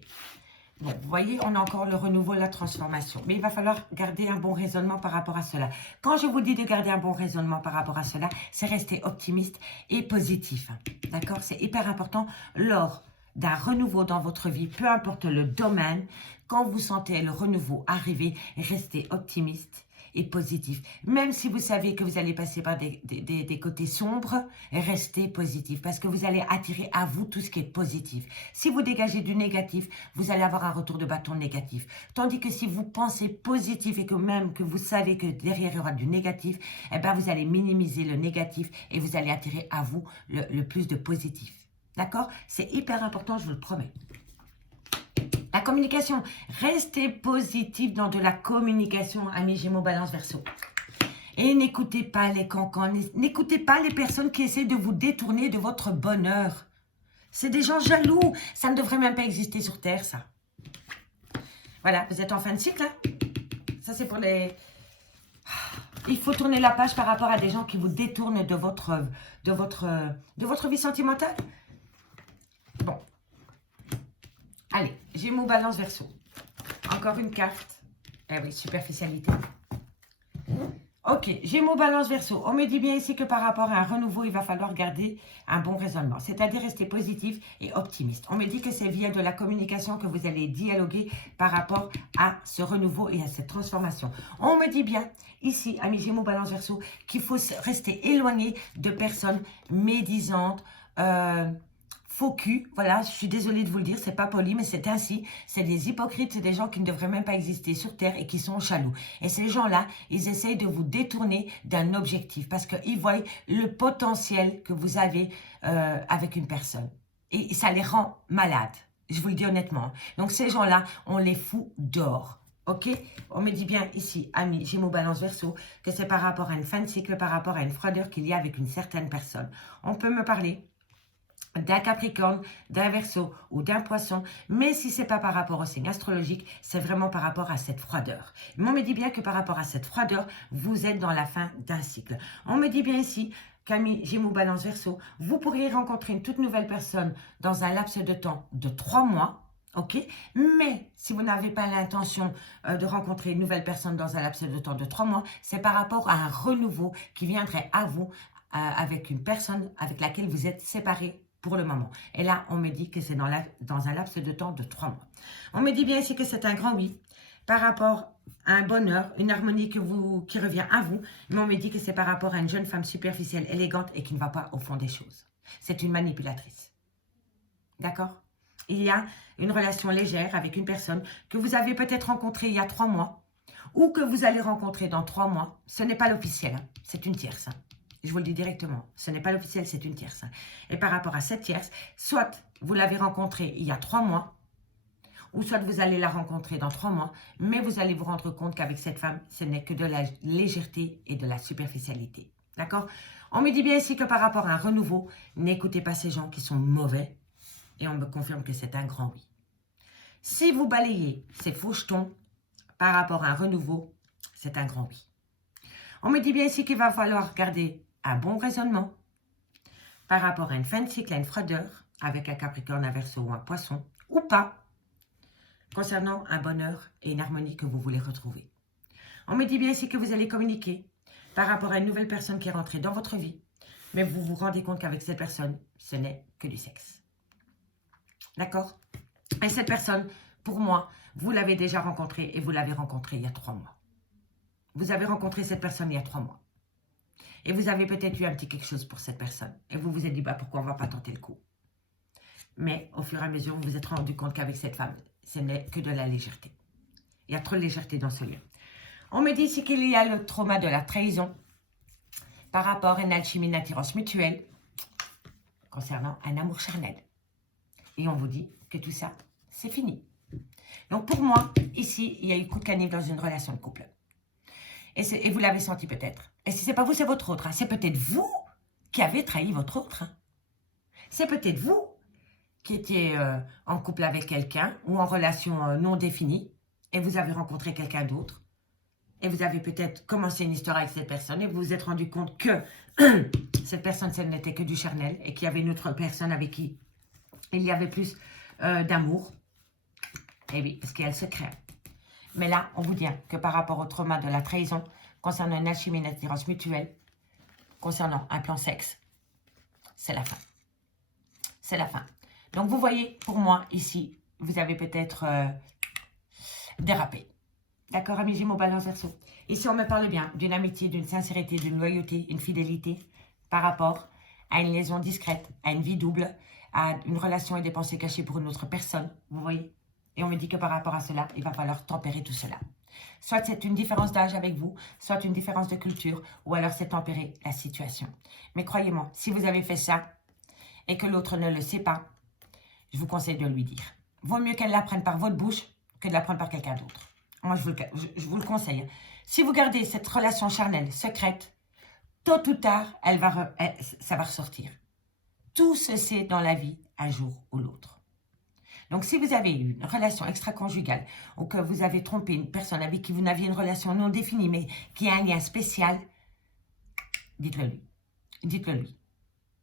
Bon, vous voyez, on a encore le renouveau, la transformation. Mais il va falloir garder un bon raisonnement par rapport à cela. Quand je vous dis de garder un bon raisonnement par rapport à cela, c'est rester optimiste et positif. D'accord? C'est hyper important lors d'un renouveau dans votre vie, peu importe le domaine. Quand vous sentez le renouveau arriver, restez optimiste et positif. Même si vous savez que vous allez passer par des côtés sombres, restez positif parce que vous allez attirer à vous tout ce qui est positif. Si vous dégagez du négatif, vous allez avoir un retour de bâton négatif. Tandis que si vous pensez positif et que même que vous savez que derrière il y aura du négatif, eh ben vous allez minimiser le négatif et vous allez attirer à vous le plus de positif. D'accord? C'est hyper important, je vous le promets. La communication, restez positif dans de la communication, amis Gémeaux, Balance, Verseau. Et n'écoutez pas les cancans, n'écoutez pas les personnes qui essaient de vous détourner de votre bonheur. C'est des gens jaloux, ça ne devrait même pas exister sur Terre, ça. Voilà, vous êtes en fin de cycle, hein? Ça c'est pour les... Il faut tourner la page par rapport à des gens qui vous détournent de votre vie sentimentale. Bon. Allez, Gémeaux, Balance, Verseau. Encore une carte. Eh oui, superficialité. Ok, Gémeaux, Balance, Verseau. On me dit bien ici que par rapport à un renouveau, il va falloir garder un bon raisonnement. C'est-à-dire rester positif et optimiste. On me dit que c'est via de la communication que vous allez dialoguer par rapport à ce renouveau et à cette transformation. On me dit bien ici, amis Gémeaux, Balance, Verseau, qu'il faut rester éloigné de personnes médisantes, faux cul, voilà, je suis désolée de vous le dire, c'est pas poli, mais c'est ainsi. C'est des hypocrites, c'est des gens qui ne devraient même pas exister sur Terre et qui sont jaloux. Et ces gens-là, ils essayent de vous détourner d'un objectif parce qu'ils voient le potentiel que vous avez avec une personne. Et ça les rend malades, je vous le dis honnêtement. Donc ces gens-là, on les fout dehors. Ok, on me dit bien ici, amis, Gémeaux, Balance, Verseau, que c'est par rapport à une fin de cycle, par rapport à une froideur qu'il y a avec une certaine personne. On peut me parler d'un Capricorne, d'un Verseau ou d'un Poisson, mais si c'est pas par rapport au signe astrologique, c'est vraiment par rapport à cette froideur. Mais on me dit bien que par rapport à cette froideur, vous êtes dans la fin d'un cycle. On me dit bien ici, Camille, Gémeaux, Balance, Verseau, vous pourriez rencontrer une toute nouvelle personne dans un laps de temps de 3 mois. Ok, mais si vous n'avez pas l'intention de rencontrer une nouvelle personne dans un laps de temps de 3 mois, c'est par rapport à un renouveau qui viendrait à vous avec une personne avec laquelle vous êtes séparés pour le moment. Et là, on me dit que c'est dans un laps de temps de 3 mois. On me dit bien ici que c'est un grand oui par rapport à un bonheur, une harmonie qui revient à vous, mais on me dit que c'est par rapport à une jeune femme superficielle, élégante et qui ne va pas au fond des choses. C'est une manipulatrice. D'accord ? Il y a une relation légère avec une personne que vous avez peut-être rencontrée il y a 3 mois ou que vous allez rencontrer dans 3 mois. Ce n'est pas l'officiel, hein, c'est une tierce. Hein. Je vous le dis directement, ce n'est pas l'officiel, c'est une tierce. Hein. Et par rapport à cette tierce, soit vous l'avez rencontrée il y a 3 mois, ou soit vous allez la rencontrer dans 3 mois, mais vous allez vous rendre compte qu'avec cette femme, ce n'est que de la légèreté et de la superficialité. D'accord? On me dit bien ici que par rapport à un renouveau, n'écoutez pas ces gens qui sont mauvais, et on me confirme que c'est un grand oui. Si vous balayez ces faux jetons par rapport à un renouveau, c'est un grand oui. On me dit bien ici qu'il va falloir garder un bon raisonnement par rapport à une fin de cycle, à une froideur, avec un Capricorne, un Verseau ou un Poisson, ou pas, concernant un bonheur et une harmonie que vous voulez retrouver. On me dit bien ici que vous allez communiquer par rapport à une nouvelle personne qui est rentrée dans votre vie, mais vous vous rendez compte qu'avec cette personne, ce n'est que du sexe. D'accord? Et cette personne, pour moi, vous l'avez déjà rencontrée et vous l'avez rencontrée il y a 3 mois. Vous avez rencontré cette personne il y a 3 mois. Et vous avez peut-être eu un petit quelque chose pour cette personne. Et vous vous êtes dit, bah, pourquoi on ne va pas tenter le coup? Mais au fur et à mesure, vous vous êtes rendu compte qu'avec cette femme, ce n'est que de la légèreté. Il y a trop de légèreté dans ce lieu. On me dit ici qu'il y a le trauma de la trahison par rapport à une alchimie, une attirance mutuelle concernant un amour charnel. Et on vous dit que tout ça, c'est fini. Donc pour moi, ici, il y a eu coup de canif dans une relation de couple. Et vous l'avez senti peut-être. Et si ce n'est pas vous, c'est votre autre. Hein. C'est peut-être vous qui avez trahi votre autre. Hein. C'est peut-être vous qui étiez en couple avec quelqu'un ou en relation non définie et vous avez rencontré quelqu'un d'autre. Et vous avez peut-être commencé une histoire avec cette personne et vous vous êtes rendu compte que cette personne, ce n'était que du charnel et qu'il y avait une autre personne avec qui il y avait plus d'amour. Et oui, parce qu'il y a le secret. Mais là, on vous dit que par rapport au trauma de la trahison, concernant une alchimie, une attirance mutuelle, concernant un plan sexe, c'est la fin. C'est la fin. Donc, vous voyez, pour moi, ici, vous avez peut-être dérapé. D'accord, amis Gémeaux, Balance, Verseau. Ici, on me parle bien d'une amitié, d'une sincérité, d'une loyauté, une fidélité par rapport à une liaison discrète, à une vie double, à une relation et des pensées cachées pour une autre personne. Vous voyez? Et on me dit que par rapport à cela, il va falloir tempérer tout cela. Soit c'est une différence d'âge avec vous, soit une différence de culture, ou alors c'est tempérer la situation. Mais croyez-moi, si vous avez fait ça et que l'autre ne le sait pas, je vous conseille de lui dire. Vaut mieux qu'elle l'apprenne par votre bouche que de l'apprendre par quelqu'un d'autre. Moi, je vous le conseille. Si vous gardez cette relation charnelle, secrète, tôt ou tard, ça va ressortir. Tout se sait dans la vie, un jour ou l'autre. Donc, si vous avez eu une relation extra-conjugale ou que vous avez trompé une personne avec qui vous n'aviez une relation non définie, mais qui a un lien spécial, dites-le lui. Dites-le lui.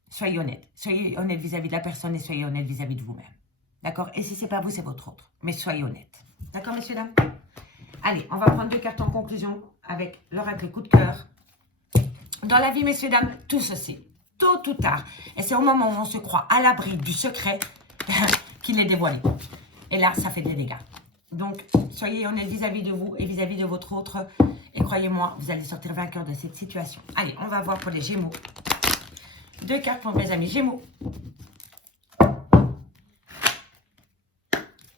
Soyez honnête. Soyez honnête vis-à-vis de la personne et soyez honnête vis-à-vis de vous-même. D'accord? Et si ce n'est pas vous, c'est votre autre. Mais soyez honnête. D'accord, messieurs, dames? Allez, on va prendre 2 cartes en conclusion avec l'oracle coup de cœur. Dans la vie, messieurs, dames, tout se sait. Tôt ou tard. Et c'est au moment où on se croit à l'abri du secret qu'il est dévoilé. Et là, ça fait des dégâts. Donc, soyez honnête vis-à-vis de vous et vis-à-vis de votre autre. Et croyez-moi, vous allez sortir vainqueur de cette situation. Allez, on va voir pour les Gémeaux. 2 cartes pour mes amis Gémeaux.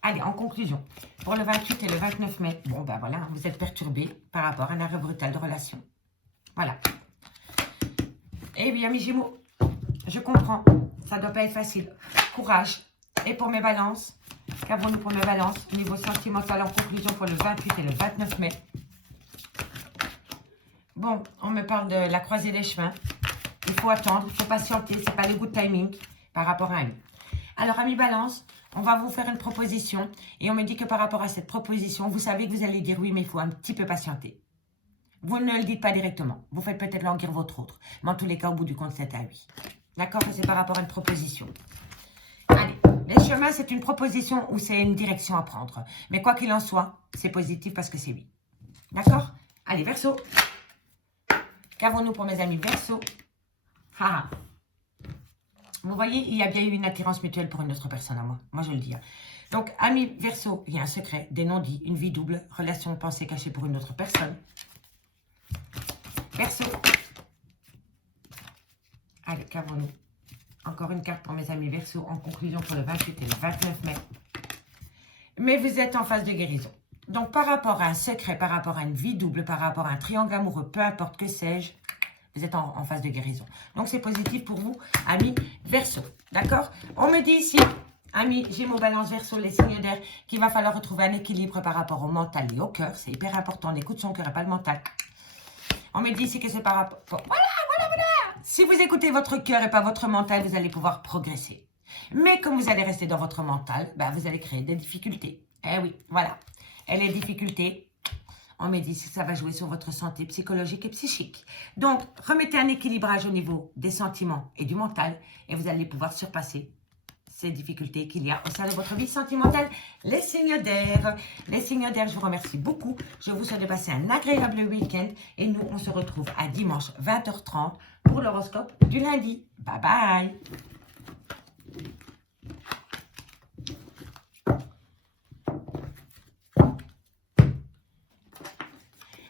Allez, en conclusion, pour le 28 et le 29 mai, bon, ben voilà, vous êtes perturbés par rapport à un arrêt brutal de relation. Voilà. Eh bien, mes Gémeaux, je comprends, ça ne doit pas être facile. Courage. Et pour mes balances, qu'avons-nous pour mes balances au niveau sentimental en conclusion pour le 28 et le 29 mai? Bon, on me parle de la croisée des chemins. Il faut attendre, il faut patienter, ce n'est pas le good timing par rapport à Ami. Alors, Ami Balance, on va vous faire une proposition et on me dit que par rapport à cette proposition, vous savez que vous allez dire oui, mais il faut un petit peu patienter. Vous ne le dites pas directement. Vous faites peut-être languir votre autre. Mais en tous les cas, au bout du compte, c'est un oui. D'accord? C'est par rapport à une proposition. Allez, les chemins, c'est une proposition ou c'est une direction à prendre. Mais quoi qu'il en soit, c'est positif parce que c'est oui. D'accord? Allez, Verseau. Qu'avons-nous pour mes amis Verseau? Ah. Vous voyez, il y a bien eu une attirance mutuelle pour une autre personne à moi. Moi, je le dis. Donc, amis Verseau, il y a un secret, des non-dits, une vie double, relation pensée cachée pour une autre personne. Verseau. Allez, qu'avons-nous? Encore une carte pour mes amis Verseau en conclusion pour le 28 et le 29 mai. Mais vous êtes en phase de guérison. Donc, par rapport à un secret, par rapport à une vie double, par rapport à un triangle amoureux, peu importe que sais-je, vous êtes en phase de guérison. Donc, c'est positif pour vous, amis Verseau. D'accord? On me dit ici, amis Gémeaux, Balance, Verseau, les signes d'air, qu'il va falloir retrouver un équilibre par rapport au mental et au cœur. C'est hyper important. On écoute son cœur et pas le mental. On me dit ici que c'est par rapport... Voilà. Si vous écoutez votre cœur et pas votre mental, vous allez pouvoir progresser. Mais comme vous allez rester dans votre mental, ben, vous allez créer des difficultés. Eh oui, voilà. Et les difficultés, on me dit que ça va jouer sur votre santé psychologique et psychique. Donc, remettez un équilibrage au niveau des sentiments et du mental et vous allez pouvoir surpasser ces difficultés qu'il y a au sein de votre vie sentimentale. Les signes d'air. Les signes d'air, je vous remercie beaucoup. Je vous souhaite de passer un agréable week-end et nous, on se retrouve à dimanche 20h30 pour l'horoscope du lundi. Bye bye.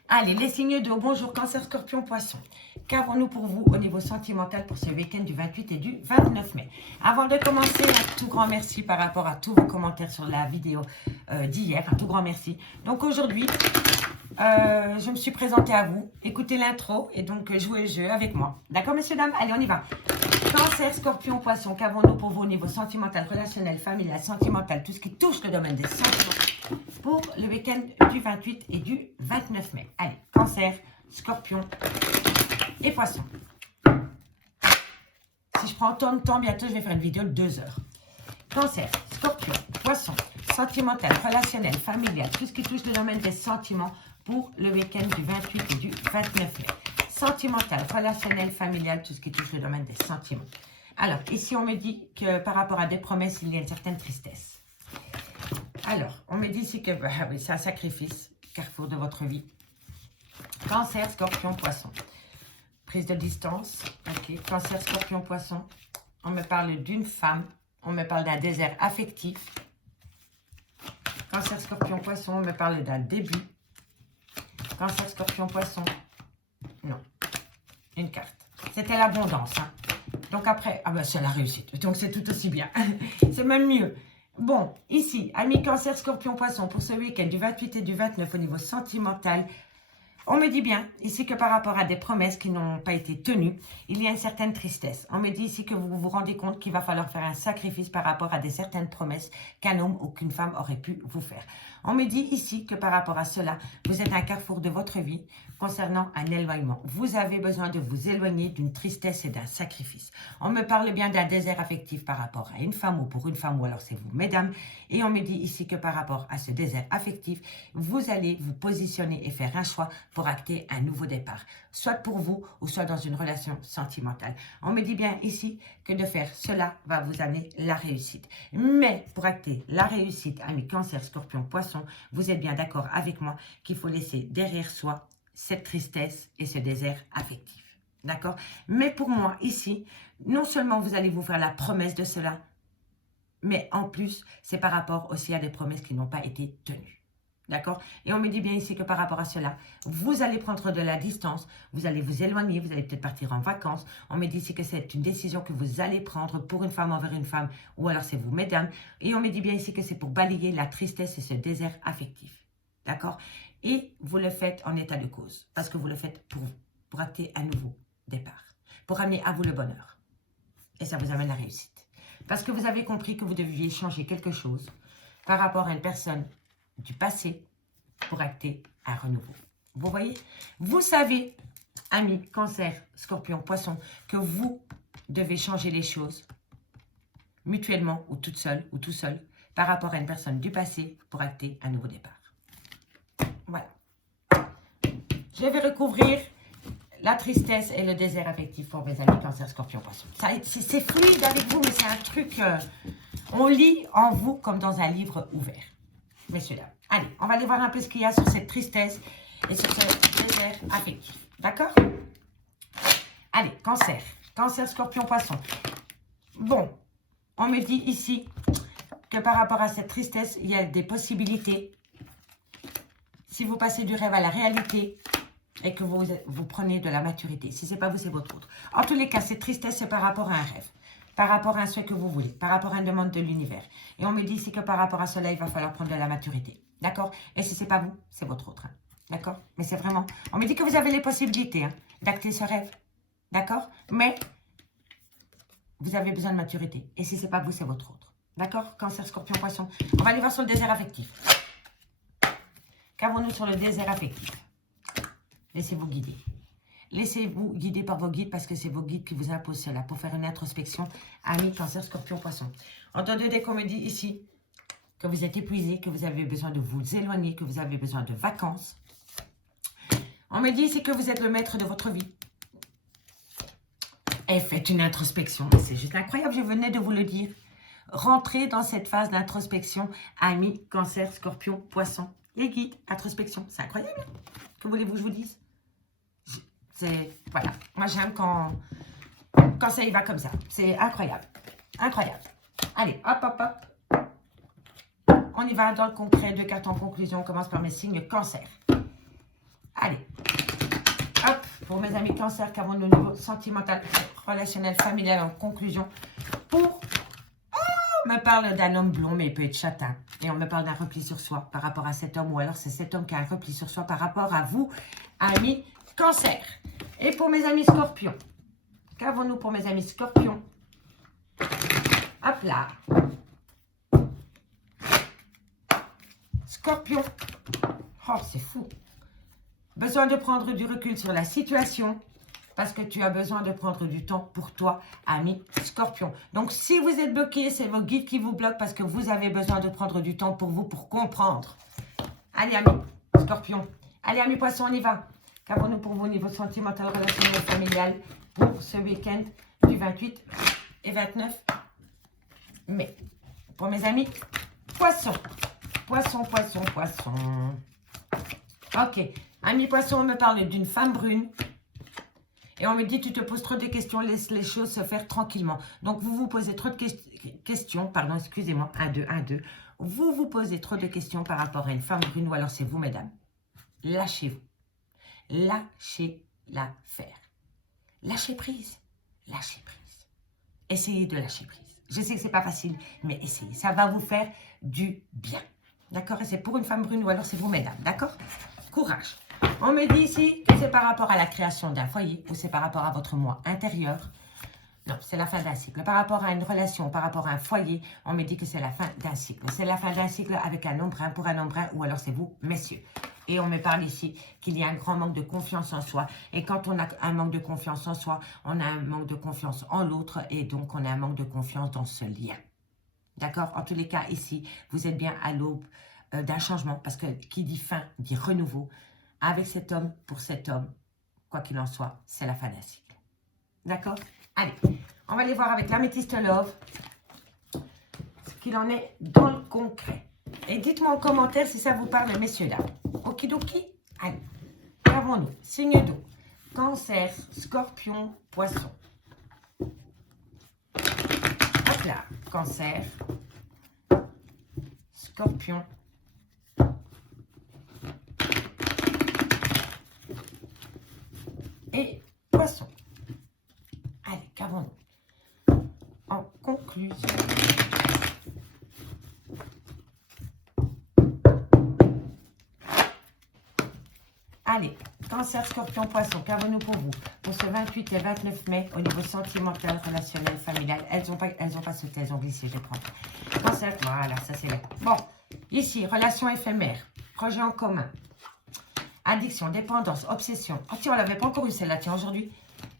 Allez, les signes d'eau. Bonjour, Cancer, Scorpion, Poisson. Qu'avons-nous pour vous au niveau sentimental pour ce week-end du 28 et du 29 mai? Avant de commencer, un tout grand merci par rapport à tous vos commentaires sur la vidéo d'hier. Un tout grand merci. Donc aujourd'hui, je me suis présentée à vous. Écoutez l'intro et donc jouez le jeu avec moi. D'accord, messieurs, dames? Allez, on y va. Cancer, Scorpion, Poisson. Qu'avons-nous pour vous au niveau sentimental, relationnel, familial, sentimental, tout ce qui touche le domaine des sentiments pour le week-end du 28 et du 29 mai? Allez, Cancer, Scorpion et Poisson. Si je prends autant de temps, bientôt je vais faire une vidéo de 2 heures. Cancer, Scorpion, Poisson, sentimental, relationnel, familial, tout ce qui touche le domaine des sentiments pour le week-end du 28 et du 29 mai. Sentimental, relationnel, familial, tout ce qui touche le domaine des sentiments. Alors, ici on me dit que par rapport à des promesses, il y a une certaine tristesse. Alors, on me dit ici que oui, c'est un sacrifice, carrefour de votre vie. Cancer, Scorpion, Poisson. Prise de distance. Ok. Cancer, Scorpion, Poisson. On me parle d'une femme. On me parle d'un désert affectif. Cancer, Scorpion, Poisson. On me parle d'un début. Cancer, Scorpion, Poisson. Non. Une carte. C'était l'abondance. Hein. Donc après, ah ben c'est la réussite. Donc c'est tout aussi bien. C'est même mieux. Bon, ici, amis Cancer, Scorpion, Poisson, pour ce week-end du 28 et du 29 au niveau sentimental, on me dit bien ici que par rapport à des promesses qui n'ont pas été tenues, il y a une certaine tristesse. On me dit ici que vous vous rendez compte qu'il va falloir faire un sacrifice par rapport à certaines promesses qu'un homme ou qu'une femme aurait pu vous faire. On me dit ici que par rapport à cela, vous êtes à un carrefour de votre vie concernant un éloignement. Vous avez besoin de vous éloigner d'une tristesse et d'un sacrifice. On me parle bien d'un désert affectif par rapport à une femme ou pour une femme ou alors c'est vous, mesdames. Et on me dit ici que par rapport à ce désert affectif, vous allez vous positionner et faire un choix pour acter un nouveau départ, soit pour vous ou soit dans une relation sentimentale. On me dit bien ici que de faire cela va vous amener la réussite. Mais pour acter la réussite, amis Cancer, Scorpion, Poisson, vous êtes bien d'accord avec moi qu'il faut laisser derrière soi cette tristesse et ce désert affectif. D'accord? Mais pour moi, ici, non seulement vous allez vous faire la promesse de cela, mais en plus, c'est par rapport aussi à des promesses qui n'ont pas été tenues. D'accord? Et on me dit bien ici que par rapport à cela, vous allez prendre de la distance, vous allez vous éloigner, vous allez peut-être partir en vacances. On me dit ici que c'est une décision que vous allez prendre pour une femme envers une femme, ou alors c'est vous, mesdames. Et on me dit bien ici que c'est pour balayer la tristesse et ce désert affectif. D'accord? Et vous le faites en état de cause, parce que vous le faites pour vous, pour acter un nouveau départ, pour amener à vous le bonheur. Et ça vous amène la réussite. Parce que vous avez compris que vous deviez changer quelque chose par rapport à une personne du passé pour acter un renouveau. Vous voyez? Vous savez, amis, cancer, scorpion, poisson, que vous devez changer les choses mutuellement ou toute seule ou tout seul par rapport à une personne du passé pour acter un nouveau départ. Voilà. Je vais recouvrir la tristesse et le désert affectif pour mes amis cancer, scorpion, poisson. C'est fluide avec vous, mais c'est un truc... on lit en vous comme dans un livre ouvert. Messieurs, dames. Allez, on va aller voir un peu ce qu'il y a sur cette tristesse et sur ce désert affectif. D'accord? Allez, cancer. Cancer, scorpion, poisson. Bon, on me dit ici que par rapport à cette tristesse, il y a des possibilités. Si vous passez du rêve à la réalité et que vous prenez de la maturité. Si ce n'est pas vous, c'est votre autre. En tous les cas, cette tristesse, c'est par rapport à un rêve. Par rapport à un souhait que vous voulez. Par rapport à une demande de l'univers. Et on me dit ici que par rapport à cela, il va falloir prendre de la maturité. D'accord? Et si ce n'est pas vous, c'est votre autre. Hein. D'accord? Mais c'est vraiment... On me dit que vous avez les possibilités hein, d'acter ce rêve. D'accord? Mais vous avez besoin de maturité. Et si ce n'est pas vous, c'est votre autre. D'accord? Cancer, scorpion, poisson. On va aller voir sur le désert affectif. Qu'avons-nous sur le désert affectif? Laissez-vous guider. Laissez-vous guider par vos guides parce que c'est vos guides qui vous imposent cela pour faire une introspection. Amis, cancer, scorpion, poisson. En temps de dé, qu'on me dit ici que vous êtes épuisé, que vous avez besoin de vous éloigner, que vous avez besoin de vacances. On me dit ici que vous êtes le maître de votre vie. Et faites une introspection. C'est juste incroyable, je venais de vous le dire. Rentrez dans cette phase d'introspection. Amis, cancer, scorpion, poisson. Les guides, introspection. C'est incroyable. Que voulez-vous que je vous dise? Voilà. Moi, j'aime quand ça y va comme ça. C'est incroyable. Incroyable. Allez, hop, hop, hop. On y va dans le concret. 2 cartes en conclusion. On commence par mes signes cancer. Allez. Hop. Pour mes amis cancer, qu'avons-nous au niveau sentimental, relationnel, familial en conclusion. Pour... On me parle d'un homme blond, mais il peut être châtain. Et on me parle d'un repli sur soi par rapport à cet homme. Ou alors c'est cet homme qui a un repli sur soi par rapport à vous, amis cancer. Et pour mes amis scorpions. Qu'avons-nous pour mes amis scorpions? Hop là. Scorpion. Oh, c'est fou. Besoin de prendre du recul sur la situation. Parce que tu as besoin de prendre du temps pour toi, ami scorpion. Donc, si vous êtes bloqué, c'est vos guides qui vous bloquent parce que vous avez besoin de prendre du temps pour vous, pour comprendre. Allez, ami scorpion. Allez, ami poisson, on y va. Qu'avons-nous pour vous au niveau sentimental, relationnel, familial pour ce week-end du 28 et 29 mai. Pour mes amis poissons. Poisson, poisson, poisson. Ok. Ami poisson, on me parle d'une femme brune. Et on me dit, tu te poses trop de questions, laisse les choses se faire tranquillement. Donc, vous vous posez trop de questions, pardon, excusez-moi, 1, 2, 1, 2. Vous vous posez trop de questions par rapport à une femme brune ou alors c'est vous, mesdames. Lâchez-vous. Lâchez-la faire. Lâchez prise. Lâchez prise. Essayez de lâcher prise. Je sais que c'est pas facile, mais essayez. Ça va vous faire du bien. D'accord? Et c'est pour une femme brune ou alors c'est vous, mesdames. D'accord? Courage. On me dit ici que c'est par rapport à la création d'un foyer ou c'est par rapport à votre moi intérieur. Non, c'est la fin d'un cycle. Par rapport à une relation, par rapport à un foyer, on me dit que c'est la fin d'un cycle. C'est la fin d'un cycle avec un nombre 1 pour un nombre 1 ou alors c'est vous, messieurs. Et on me parle ici qu'il y a un grand manque de confiance en soi. Et quand on a un manque de confiance en soi, on a un manque de confiance en l'autre et donc on a un manque de confiance dans ce lien. D'accord? En tous les cas, ici, vous êtes bien à l'aube d'un changement parce que qui dit fin dit renouveau. Avec cet homme, pour cet homme, quoi qu'il en soit, c'est la fin d'un cycle. D'accord? Allez, on va aller voir avec l'améthyste love ce qu'il en est dans le concret. Et dites-moi en commentaire si ça vous parle, messieurs, dames. Okidoki? Allez, qu'avons-nous? Signe d'eau. Cancer, scorpion, poisson. Hop là, cancer, scorpion, en conclusion. Allez, Cancer, Scorpion, Poisson, qu'avons-nous pour vous? Pour ce 28 et 29 mai, au niveau sentimental, relationnel, familial, elles ont pas sauté, elles ont glissé, je prends. Cancer, voilà, ça c'est là. Bon, ici, relation éphémère, projet en commun, addiction, dépendance, obsession. Oh tiens, on l'avait pas encore eu celle-là, tiens, aujourd'hui.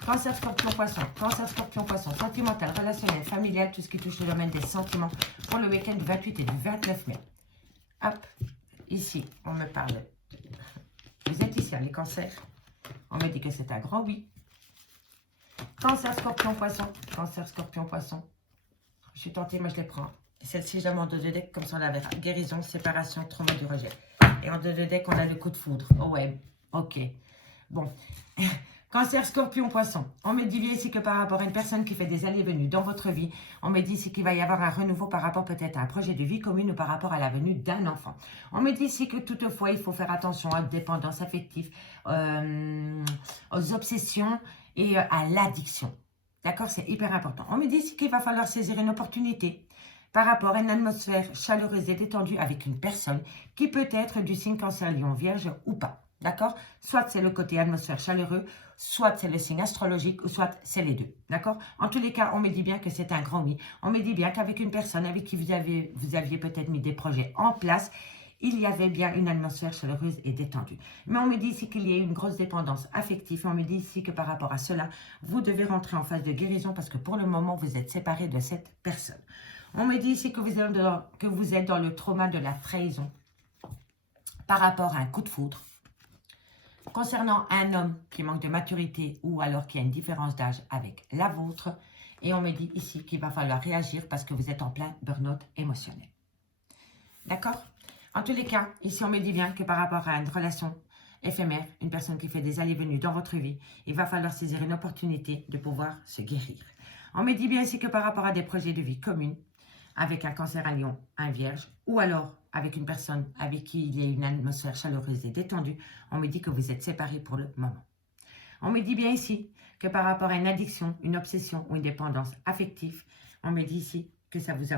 Cancer, Scorpion, Poisson, Cancer, Scorpion, Poisson, sentimental, relationnel, familial, tout ce qui touche le domaine des sentiments, pour le week-end du 28 et du 29 mai. Hop, ici, on me parle. Vous êtes ici, les cancers. On me dit que c'est un grand oui. Cancer, Scorpion, Poisson. Cancer, Scorpion, Poisson. Je suis tentée, moi je les prends. Celle-ci, je la mets en 2 de deck, comme ça on la verra. Guérison, séparation, trauma du rejet. Et en 2 de deck, on a le coup de foudre. Oh ouais, ok. Bon. Cancer, Scorpion, Poisson. On me dit bien ici que par rapport à une personne qui fait des allées-venues dans votre vie, on me dit ici qu'il va y avoir un renouveau par rapport peut-être à un projet de vie commune ou par rapport à la venue d'un enfant. On me dit ici que toutefois, il faut faire attention à la dépendance affective, aux obsessions et à l'addiction. D'accord? C'est hyper important. On me dit ici qu'il va falloir saisir une opportunité par rapport à une atmosphère chaleureuse et détendue avec une personne qui peut être du signe Cancer, Lion, Vierge ou pas. D'accord? Soit c'est le côté atmosphère chaleureux, soit c'est le signe astrologique, ou soit c'est les deux. D'accord? En tous les cas, on me dit bien que c'est un grand oui. On me dit bien qu'avec une personne avec qui vous aviez peut-être mis des projets en place, il y avait bien une atmosphère chaleureuse et détendue. Mais on me dit ici qu'il y a une grosse dépendance affective. On me dit ici que par rapport à cela, vous devez rentrer en phase de guérison parce que pour le moment, vous êtes séparés de cette personne. On me dit ici que vous êtes dans le trauma de la trahison par rapport à un coup de foudre. Concernant un homme qui manque de maturité ou alors qui a une différence d'âge avec la vôtre. Et on me dit ici qu'il va falloir réagir parce que vous êtes en plein burn-out émotionnel. D'accord? En tous les cas, ici on me dit bien que par rapport à une relation éphémère, une personne qui fait des allées-venues dans votre vie, il va falloir saisir une opportunité de pouvoir se guérir. On me dit bien ici que par rapport à des projets de vie communs, avec un Cancer, un Lion, un Vierge, ou alors avec une personne avec qui il y a une atmosphère chaleureuse et détendue, on me dit que vous êtes séparés pour le moment. On me dit bien ici que par rapport à une addiction, une obsession ou une dépendance affective, on me dit ici que ça vous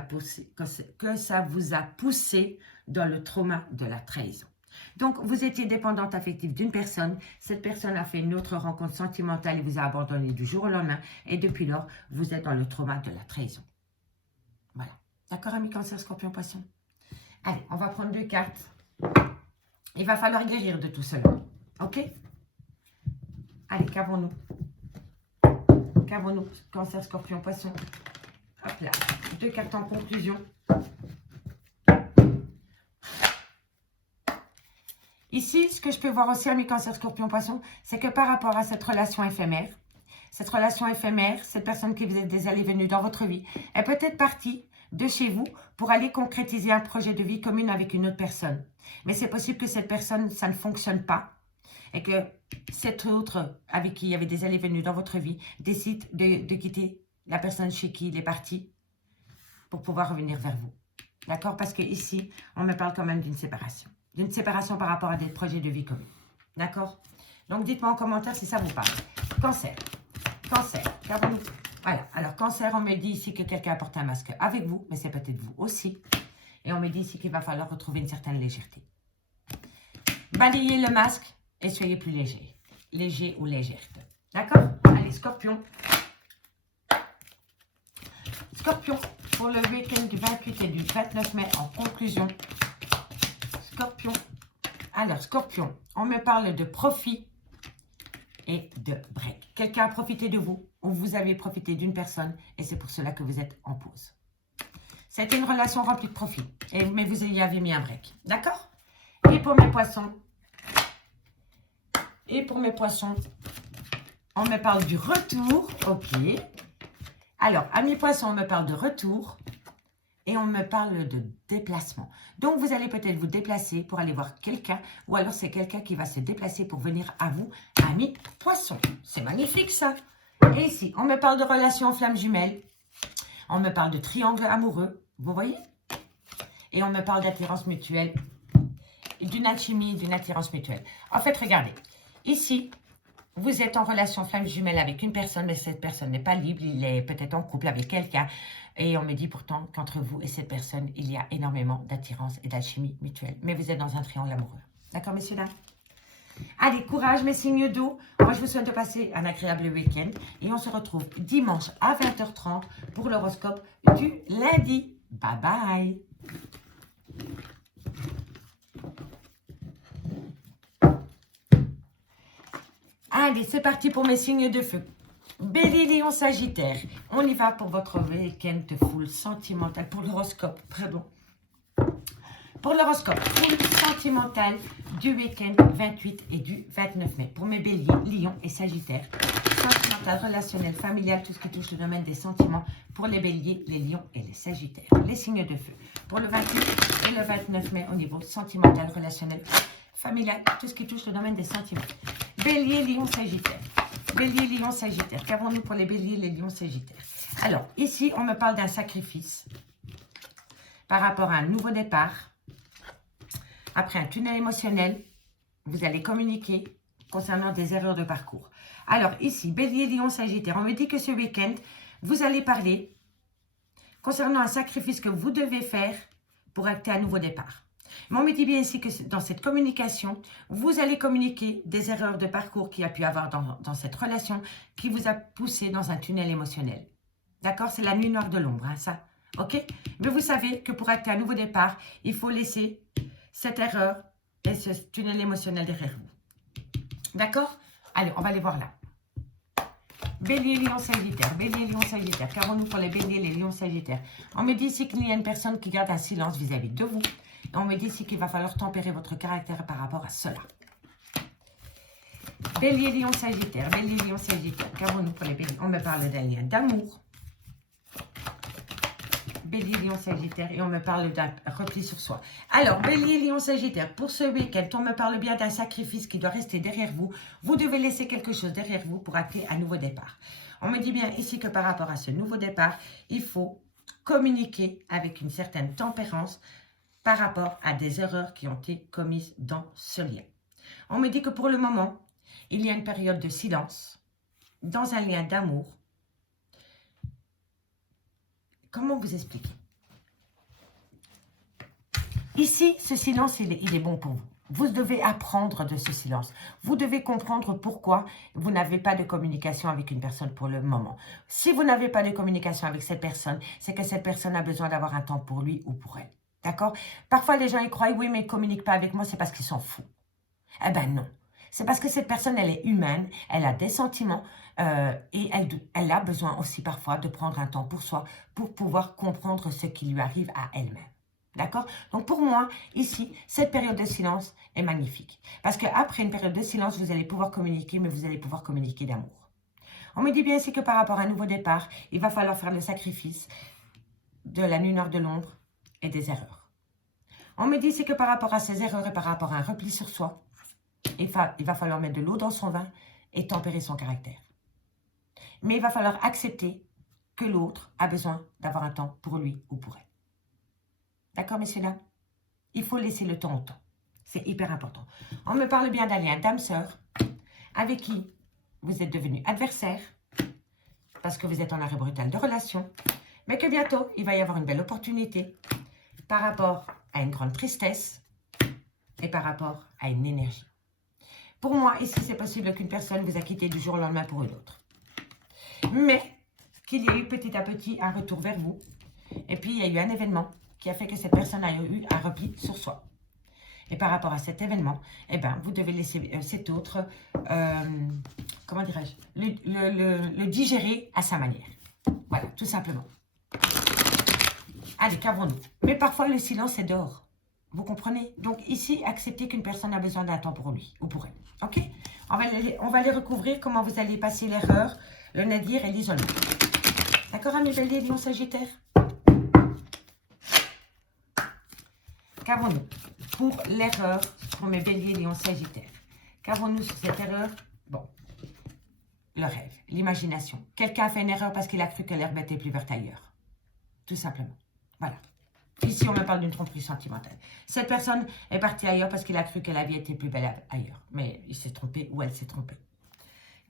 a poussé dans le trauma de la trahison. Donc, vous étiez dépendante affective d'une personne. Cette personne a fait une autre rencontre sentimentale et vous a abandonné du jour au lendemain. Et depuis lors, vous êtes dans le trauma de la trahison. Voilà. D'accord, amis Cancer, Scorpion, Poisson? Allez, on va prendre 2 cartes. Il va falloir guérir de tout cela. Ok? Allez, qu'avons-nous? Qu'avons-nous? Cancer, Scorpion, Poisson. Hop là. 2 cartes en conclusion. Ici, ce que je peux voir aussi, amis Cancer, Scorpion, Poisson, c'est que par rapport à cette relation éphémère, cette personne qui vous êtes des allées-venues dans votre vie, est peut-être partie de chez vous pour aller concrétiser un projet de vie commune avec une autre personne. Mais c'est possible que cette personne, ça ne fonctionne pas et que cette autre avec qui il y avait des allées-venues dans votre vie décide de quitter la personne chez qui il est parti pour pouvoir revenir vers vous. D'accord? Parce qu'ici, on me parle quand même d'une séparation. D'une séparation par rapport à des projets de vie communs. D'accord? Donc, dites-moi en commentaire si ça vous parle. Cancer. Cancer. Qu'avons-nous? Voilà. Alors, Cancer, on me dit ici que quelqu'un a porté un masque avec vous, mais c'est peut-être vous aussi. Et on me dit ici qu'il va falloir retrouver une certaine légèreté. Balayez le masque et soyez plus léger. Léger ou légère. D'accord? Allez, Scorpion. Scorpion, pour le week-end du 28 et du 29 mai, en conclusion. Scorpion. Alors, Scorpion, on me parle de profit et de break. Quelqu'un a profité de vous ou vous avez profité d'une personne et c'est pour cela que vous êtes en pause. C'était une relation remplie de profit, mais vous y avez mis un break. D'accord? Et pour mes poissons, on me parle du retour. Ok. Alors, à mes poissons, on me parle de retour. Et on me parle de déplacement. Donc, vous allez peut-être vous déplacer pour aller voir quelqu'un. Ou alors, c'est quelqu'un qui va se déplacer pour venir à vous, amis poissons. C'est magnifique, ça. Et ici, on me parle de relations en flammes jumelles. On me parle de triangle amoureux. Vous voyez? Et on me parle d'attirance mutuelle. D'une alchimie, d'une attirance mutuelle. En fait, regardez. Ici, Vous êtes en relation flamme jumelle avec une personne, mais cette personne n'est pas libre. Il est peut-être en couple avec quelqu'un. Et on me dit pourtant qu'entre vous et cette personne, il y a énormément d'attirance et d'alchimie mutuelle. Mais vous êtes dans un triangle amoureux. D'accord, messieurs, dames? Allez, courage, mes signes d'eau. Moi, je vous souhaite de passer un agréable week-end. Et on se retrouve dimanche à 20h30 pour l'horoscope du lundi. Bye bye. Allez, c'est parti pour mes signes de feu. Bélier, Lion, Sagittaire. On y va pour votre week-end de foule sentimentale. Pour l'horoscope, pardon. Pour l'horoscope, foule sentimentale du week-end 28 et du 29 mai. Pour mes béliers, Lion et Sagittaire. Sentimental, relationnel, familial, tout ce qui touche le domaine des sentiments. Pour les béliers, les lions et les sagittaires. Les signes de feu. Pour le 28 et le 29 mai au niveau sentimental, relationnel, familial, tout ce qui touche le domaine des sentiments. Bélier, Lion, Sagittaire. Bélier, Lion, Sagittaire. Qu'avons-nous pour les béliers, les lions, Sagittaires? Alors, ici, on me parle d'un sacrifice par rapport à un nouveau départ. Après un tunnel émotionnel, vous allez communiquer concernant des erreurs de parcours. Alors ici, Bélier, Lion, Sagittaire, on me dit que ce week-end, vous allez parler concernant un sacrifice que vous devez faire pour acter un nouveau départ. Mais on me dit bien ici que dans cette communication, vous allez communiquer des erreurs de parcours qu'il y a pu avoir dans cette relation qui vous a poussé dans un tunnel émotionnel. D'accord? C'est la nuit noire de l'ombre, hein, ça. Ok? Mais vous savez que pour acter un nouveau départ, il faut laisser cette erreur et ce tunnel émotionnel derrière vous. D'accord? Allez, on va aller voir là. Bélier, Lion, Sagittaire. Bélier, Lion, Sagittaire. Qu'avons-nous pour les béliers, les lions, Sagittaires? On me dit ici qu'il y a une personne qui garde un silence vis-à-vis de vous. Et on me dit ici qu'il va falloir tempérer votre caractère par rapport à cela. Bélier, Lion, Sagittaire. Bélier, Lion, Sagittaire. Qu'avons-nous pour les béliers? On me parle d'un lien d'amour. Bélier, Lion, Sagittaire, et on me parle d'un repli sur soi. Alors, Bélier, Lion, Sagittaire, pour ce week-end, on me parle bien d'un sacrifice qui doit rester derrière vous. Vous devez laisser quelque chose derrière vous pour acter un nouveau départ. On me dit bien ici que par rapport à ce nouveau départ, il faut communiquer avec une certaine tempérance par rapport à des erreurs qui ont été commises dans ce lien. On me dit que pour le moment, il y a une période de silence dans un lien d'amour. Comment vous expliquer? Ici, ce silence, il est bon pour vous. Vous devez apprendre de ce silence. Vous devez comprendre pourquoi vous n'avez pas de communication avec une personne pour le moment. Si vous n'avez pas de communication avec cette personne, c'est que cette personne a besoin d'avoir un temps pour lui ou pour elle. D'accord? Parfois, les gens y croient, oui, mais ils ne communiquent pas avec moi, c'est parce qu'ils sont fous. Eh bien non. C'est parce que cette personne, elle est humaine, elle a des sentiments et elle a besoin aussi parfois de prendre un temps pour soi pour pouvoir comprendre ce qui lui arrive à elle-même. D'accord? Donc pour moi, ici, cette période de silence est magnifique. Parce qu'après une période de silence, vous allez pouvoir communiquer, mais vous allez pouvoir communiquer d'amour. On me dit bien ici que par rapport à un nouveau départ, il va falloir faire le sacrifice de la nuit noire de l'ombre et des erreurs. On me dit ici que par rapport à ces erreurs et par rapport à un repli sur soi, il va falloir mettre de l'eau dans son vin et tempérer son caractère. Mais il va falloir accepter que l'autre a besoin d'avoir un temps pour lui ou pour elle. D'accord, messieurs, dames? Il faut laisser le temps au temps. C'est hyper important. On me parle bien d'un lien d'âme-sœur avec qui vous êtes devenus adversaires parce que vous êtes en arrêt brutal de relation, mais que bientôt, il va y avoir une belle opportunité par rapport à une grande tristesse et par rapport à une énergie. Pour moi, ici, c'est possible qu'une personne vous a quitté du jour au lendemain pour une autre. Mais qu'il y ait eu petit à petit un retour vers vous. Et puis, il y a eu un événement qui a fait que cette personne a eu un repli sur soi. Et par rapport à cet événement, eh ben, vous devez laisser cet autre, comment dirais-je, le digérer à sa manière. Voilà, tout simplement. Allez, qu'avons-nous? Mais parfois, le silence est d'or. Vous comprenez? Donc ici, acceptez qu'une personne a besoin d'un temps pour lui ou pour elle. Ok? On va les recouvrir, comment vous allez passer l'erreur, le nadir et l'isolement. D'accord, mes béliers, lions, sagittaires? Qu'avons-nous pour l'erreur pour mes béliers, lions, sagittaires? Qu'avons-nous sur cette erreur? Bon, le rêve, l'imagination. Quelqu'un a fait une erreur parce qu'il a cru que l'herbe était plus verte ailleurs. Tout simplement. Voilà. Ici, on me parle d'une tromperie sentimentale. Cette personne est partie ailleurs parce qu'il a cru que la vie était plus belle ailleurs. Mais il s'est trompé ou elle s'est trompée.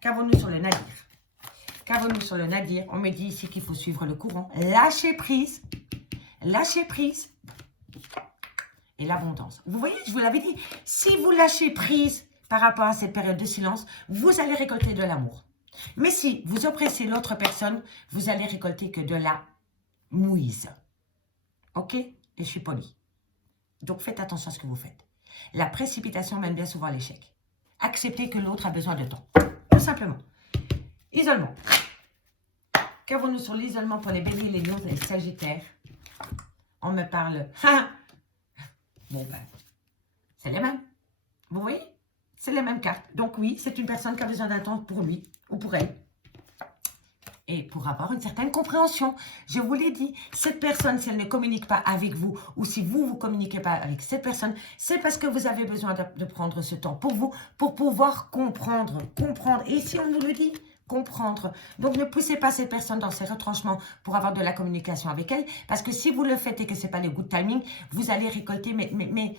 Qu'avons-nous sur le nadir? Qu'avons-nous sur le nadir? On me dit ici qu'il faut suivre le courant. Lâcher prise. Lâcher prise. Et l'abondance. Vous voyez, je vous l'avais dit, si vous lâchez prise par rapport à cette période de silence, vous allez récolter de l'amour. Mais si vous oppressez l'autre personne, vous allez récolter que de la mouise. Ok? Et je suis polie. Donc faites attention à ce que vous faites. La précipitation mène bien souvent à l'échec. Acceptez que l'autre a besoin de temps. Tout simplement. Isolement. Qu'avons-nous sur l'isolement pour les béliers, les lions et les sagittaires? On me parle... Bon ben, c'est les mêmes. Vous voyez? C'est les mêmes cartes. Donc oui, c'est une personne qui a besoin d'un temps pour lui ou pour elle. Et pour avoir une certaine compréhension. Je vous l'ai dit, cette personne, si elle ne communique pas avec vous, ou si vous ne communiquez pas avec cette personne, c'est parce que vous avez besoin de prendre ce temps pour vous, pour pouvoir comprendre. Et ici, on nous le dit, comprendre. Donc, ne poussez pas cette personne dans ses retranchements pour avoir de la communication avec elle, parce que si vous le faites et que ce n'est pas le good timing, vous allez récolter, mais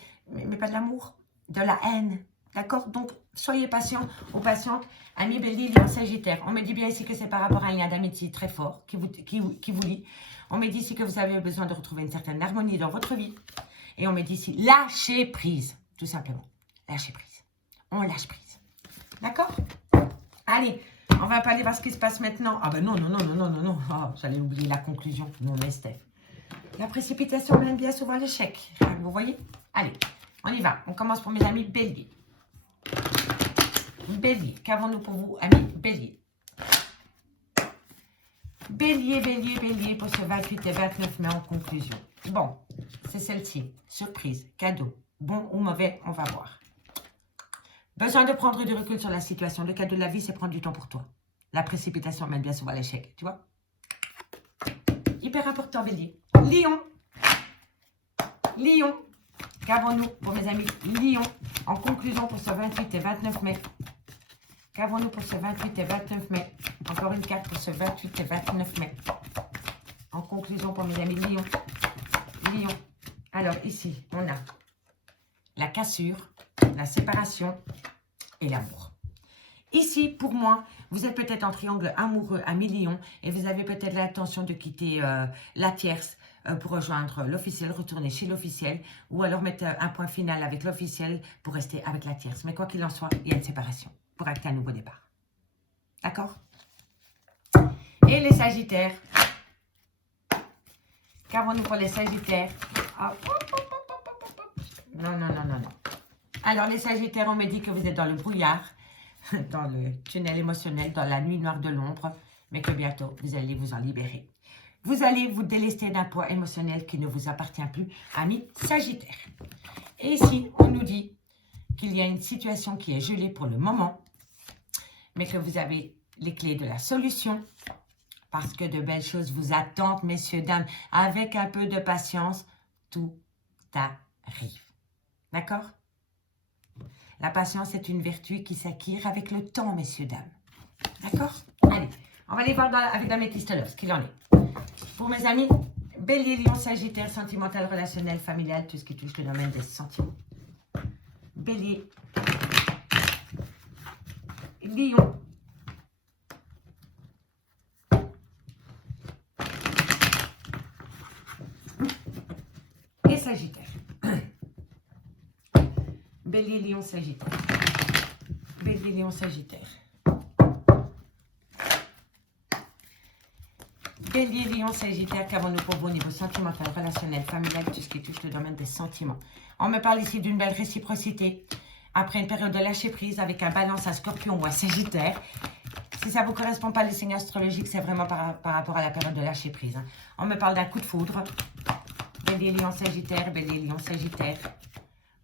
pas de l'amour, de la haine. D'accord? Donc, soyez patient ou patiente. Amis Bélier, Lion, Sagittaire. On me dit bien ici que c'est par rapport à un lien d'amitié très fort qui vous lie. On me dit ici que vous avez besoin de retrouver une certaine harmonie dans votre vie. Et on me dit ici, lâchez prise. Tout simplement. Lâchez prise. On lâche prise. D'accord? Allez, on va pas aller voir ce qui se passe maintenant. Ah ben non. Oh, j'allais oublier la conclusion. Non, mais Steph. La précipitation mène bien souvent à l'échec. Vous voyez? Allez, on y va. On commence pour mes amis Bélier. Bélier, qu'avons-nous pour vous, amis Bélier? Bélier, pour ce 28 et 29 mai en conclusion. Bon, c'est celle-ci. Surprise, cadeau, bon ou mauvais, on va voir. Besoin de prendre du recul sur la situation. Le cadeau de la vie, c'est prendre du temps pour toi. La précipitation mène bien souvent à l'échec, tu vois? Hyper important, Bélier. Lion. Qu'avons-nous pour mes amis Lion en conclusion pour ce 28 et 29 mai? Qu'avons-nous pour ce 28 et 29 mai? Encore une carte pour ce 28 et 29 mai. En conclusion pour mes amis Lion. Alors ici, on a la cassure, la séparation et l'amour. Ici, pour moi, vous êtes peut-être en triangle amoureux à mi-lion et vous avez peut-être l'intention de quitter la tierce pour rejoindre l'officiel, retourner chez l'officiel ou alors mettre un point final avec l'officiel pour rester avec la tierce. Mais quoi qu'il en soit, il y a une séparation pour acter un nouveau départ. D'accord? Et les Sagittaires. Qu'avons-nous pour les Sagittaires? Non. Alors, les Sagittaires, on me dit que vous êtes dans le brouillard, dans le tunnel émotionnel, dans la nuit noire de l'ombre, mais que bientôt, vous allez vous en libérer. Vous allez vous délester d'un poids émotionnel qui ne vous appartient plus, amis Sagittaires. Et ici, on nous dit qu'il y a une situation qui est gelée pour le moment, mais que vous avez les clés de la solution, parce que de belles choses vous attendent, messieurs, dames. Avec un peu de patience, tout arrive. D'accord? La patience est une vertu qui s'acquiert avec le temps, messieurs, dames. D'accord? Allez, on va aller voir avec la métiste ce qu'il en est. Pour mes amis, Bélier, Lion, Sagittaire, sentimental, relationnel, familial, tout ce qui touche le domaine des sentiments. Bélier, Lion, et Sagittaire. Bélier, Lion, Sagittaire. Bélier, Lion, Sagittaire. Bélier, Lion, Sagittaire, qu'avons-nous pour vous au niveau sentimental, relationnel, familial, tout ce qui touche le domaine des sentiments. On me parle ici d'une belle réciprocité. Après une période de lâcher prise avec un balance, un scorpion ou un sagittaire. Si ça ne vous correspond pas les signes astrologiques, c'est vraiment par rapport à la période de lâcher prise. On me parle d'un coup de foudre. Bélier, Lion, Sagittaire, Bélier, Lion, Sagittaire.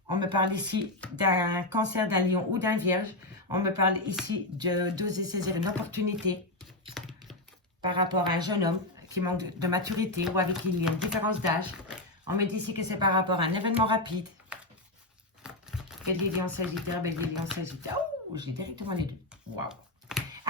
On me parle ici d'un cancer, d'un lion ou d'un vierge. On me parle ici d'oser saisir une opportunité par rapport à un jeune homme qui manque de maturité ou avec qui il y a une différence d'âge. On me dit ici que c'est par rapport à un événement rapide. Bélier, Lion, Sagittaire, Bélier, Lion, Sagittaire. Oh, j'ai directement les deux. Waouh.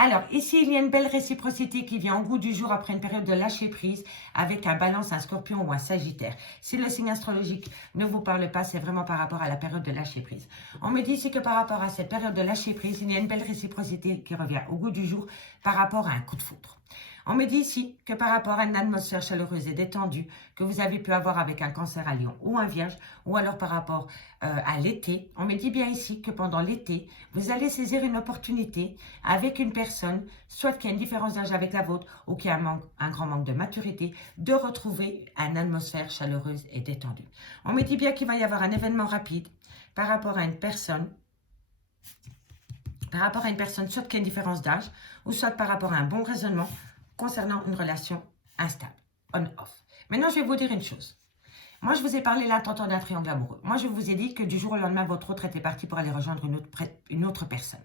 Alors, ici, il y a une belle réciprocité qui vient au goût du jour après une période de lâcher prise avec un balance, un scorpion ou un sagittaire. Si le signe astrologique ne vous parle pas, c'est vraiment par rapport à la période de lâcher prise. On me dit ici que par rapport à cette période de lâcher prise, il y a une belle réciprocité qui revient au goût du jour par rapport à un coup de foudre. On me dit ici que par rapport à une atmosphère chaleureuse et détendue que vous avez pu avoir avec un cancer à Lion ou un vierge, ou alors par rapport à l'été, on me dit bien ici que pendant l'été, vous allez saisir une opportunité avec une personne, soit qui a une différence d'âge avec la vôtre ou qui a un grand manque de maturité, de retrouver une atmosphère chaleureuse et détendue. On me dit bien qu'il va y avoir un événement rapide par rapport à une personne, soit qui a une différence d'âge, ou soit par rapport à un bon raisonnement, concernant une relation instable, on-off. Maintenant, je vais vous dire une chose. Moi, je vous ai parlé là tantôt d'un triangle amoureux. Moi, je vous ai dit que du jour au lendemain, votre autre était parti pour aller rejoindre une autre personne.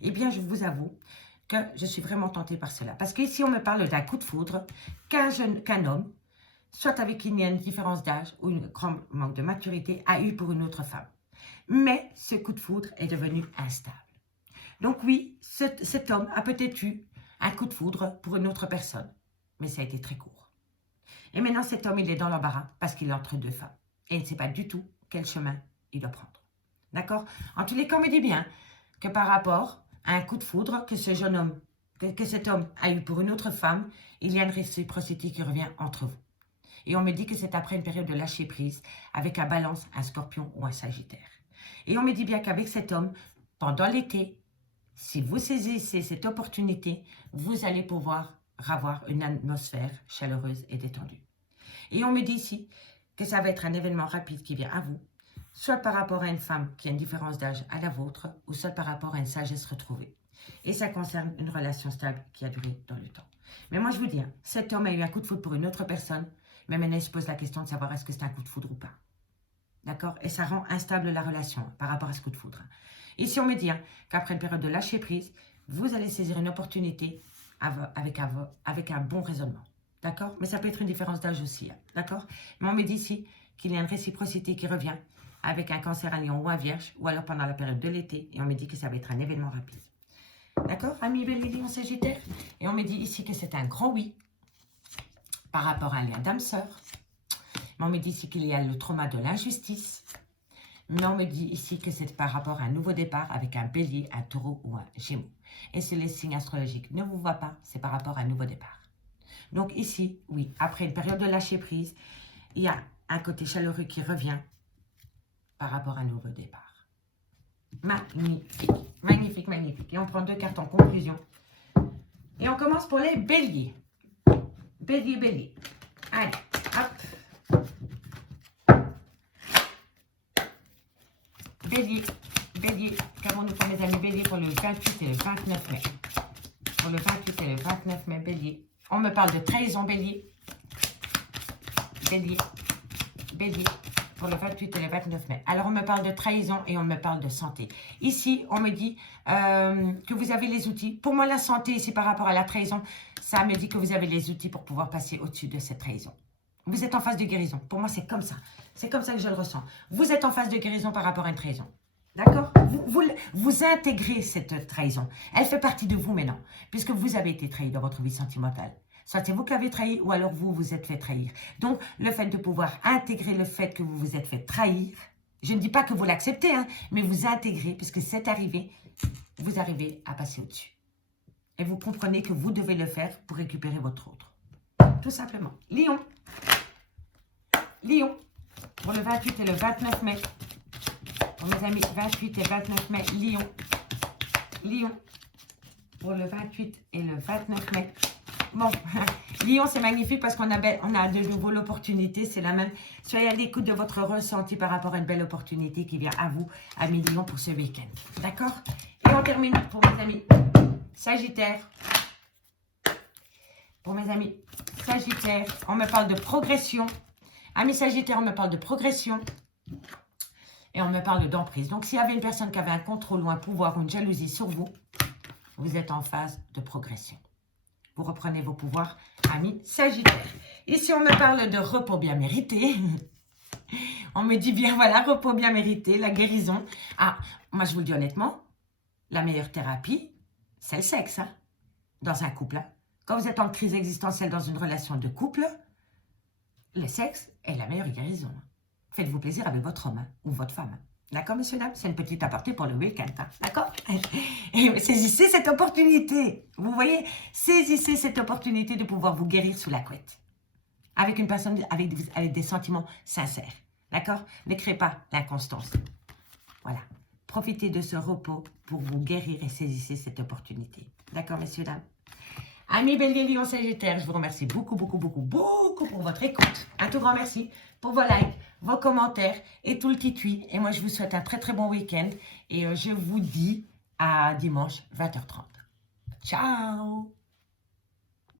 Eh bien, je vous avoue que je suis vraiment tentée par cela. Parce qu'ici, on me parle d'un coup de foudre qu'un homme, soit avec qui il y a une différence d'âge ou un grand manque de maturité, a eu pour une autre femme. Mais ce coup de foudre est devenu instable. Donc oui, cet homme a peut-être eu un coup de foudre pour une autre personne, mais ça a été très court. Et maintenant, cet homme, il est dans l'embarras parce qu'il est entre deux femmes. Et il ne sait pas du tout quel chemin il doit prendre. D'accord? En tous les cas, on me dit bien que par rapport à un coup de foudre que ce jeune homme, que cet homme a eu pour une autre femme, il y a une réciprocité qui revient entre vous. Et on me dit que c'est après une période de lâcher prise avec un balance, un scorpion ou un sagittaire. Et on me dit bien qu'avec cet homme, pendant l'été, si vous saisissez cette opportunité, vous allez pouvoir avoir une atmosphère chaleureuse et détendue. Et on me dit ici que ça va être un événement rapide qui vient à vous, soit par rapport à une femme qui a une différence d'âge à la vôtre, ou soit par rapport à une sagesse retrouvée. Et ça concerne une relation stable qui a duré dans le temps. Mais moi, je vous dis, cet homme a eu un coup de foudre pour une autre personne, mais maintenant, il se pose la question de savoir est-ce que c'est un coup de foudre ou pas. D'accord? Et ça rend instable la relation par rapport à ce coup de foudre. Ici, on me dit qu'après une période de lâcher prise, vous allez saisir une opportunité avec un bon raisonnement. D'accord? Mais ça peut être une différence d'âge aussi. D'accord? Mais on me dit ici qu'il y a une réciprocité qui revient avec un cancer à Lion ou un vierge, ou alors pendant la période de l'été. Et on me dit que ça va être un événement rapide. D'accord? Ami Bélier en Sagittaire. Et on me dit ici que c'est un grand oui par rapport à un lien d'âme-sœur. Mais on me dit ici qu'il y a le trauma de l'injustice. Mais on me dit ici que c'est par rapport à un nouveau départ avec un bélier, un taureau ou un gémeaux. Et si les signes astrologiques ne vous voient pas, c'est par rapport à un nouveau départ. Donc ici, oui, après une période de lâcher prise, il y a un côté chaleureux qui revient par rapport à un nouveau départ. Magnifique, magnifique, magnifique. Et on prend 2 cartes en conclusion. Et on commence pour les béliers. Bélier, bélier. Allez, hop. Bélier, bélier, qu'avons-nous pour mes amis bélier pour le 28 et le 29 mai? Pour le 28 et le 29 mai, bélier. On me parle de trahison, bélier. Bélier, bélier, pour le 28 et le 29 mai. Alors, on me parle de trahison et on me parle de santé. Ici, on me dit que vous avez les outils. Pour moi, la santé, ici, par rapport à la trahison, ça me dit que vous avez les outils pour pouvoir passer au-dessus de cette trahison. Vous êtes en phase de guérison. Pour moi, c'est comme ça. C'est comme ça que je le ressens. Vous êtes en phase de guérison par rapport à une trahison. D'accord? Vous intégrez cette trahison. Elle fait partie de vous maintenant, puisque vous avez été trahi dans votre vie sentimentale. Soit c'est vous qui l'avez trahi, ou alors vous vous êtes fait trahir. Donc, le fait de pouvoir intégrer le fait que vous vous êtes fait trahir, je ne dis pas que vous l'acceptez, mais vous intégrez, puisque c'est arrivé, vous arrivez à passer au-dessus. Et vous comprenez que vous devez le faire pour récupérer votre autre. Tout simplement. Lion. Lion. Pour le 28 et le 29 mai. Pour mes amis, 28 et 29 mai, Lion. Lion. Pour le 28 et le 29 mai. Bon, Lion, c'est magnifique parce qu'on a de nouveau l'opportunité. C'est la même. Soyez à l'écoute de votre ressenti par rapport à une belle opportunité qui vient à vous, amis Lion, pour ce week-end. D'accord? Et on termine pour mes amis Sagittaire. Pour mes amis Sagittaire, on me parle de progression. Amis Sagittaire, on me parle de progression. Et on me parle d'emprise. Donc, s'il y avait une personne qui avait un contrôle ou un pouvoir ou une jalousie sur vous, vous êtes en phase de progression. Vous reprenez vos pouvoirs, amis Sagittaire. Ici, on me parle de repos bien mérité. On me dit bien, voilà, repos bien mérité, la guérison. Ah, moi, je vous le dis honnêtement, la meilleure thérapie, c'est le sexe. dans un couple, hein. Quand vous êtes en crise existentielle dans une relation de couple, le sexe est la meilleure guérison. Faites-vous plaisir avec votre homme, hein, ou votre femme. D'accord, messieurs, dames? C'est une petite aparté pour le week-end. Hein. D'accord? Et saisissez cette opportunité. Vous voyez? Saisissez cette opportunité de pouvoir vous guérir sous la couette. Avec une personne avec des sentiments sincères. D'accord? Ne créez pas l'inconstance. Voilà. Profitez de ce repos pour vous guérir et saisissez cette opportunité. D'accord, messieurs, dames? Amis Bélier, Lion, Sagittaire, je vous remercie beaucoup pour votre écoute. Un tout grand merci pour vos likes, vos commentaires et tout le titui. Et moi, je vous souhaite un très bon week-end. Et je vous dis à dimanche 20h30. Ciao!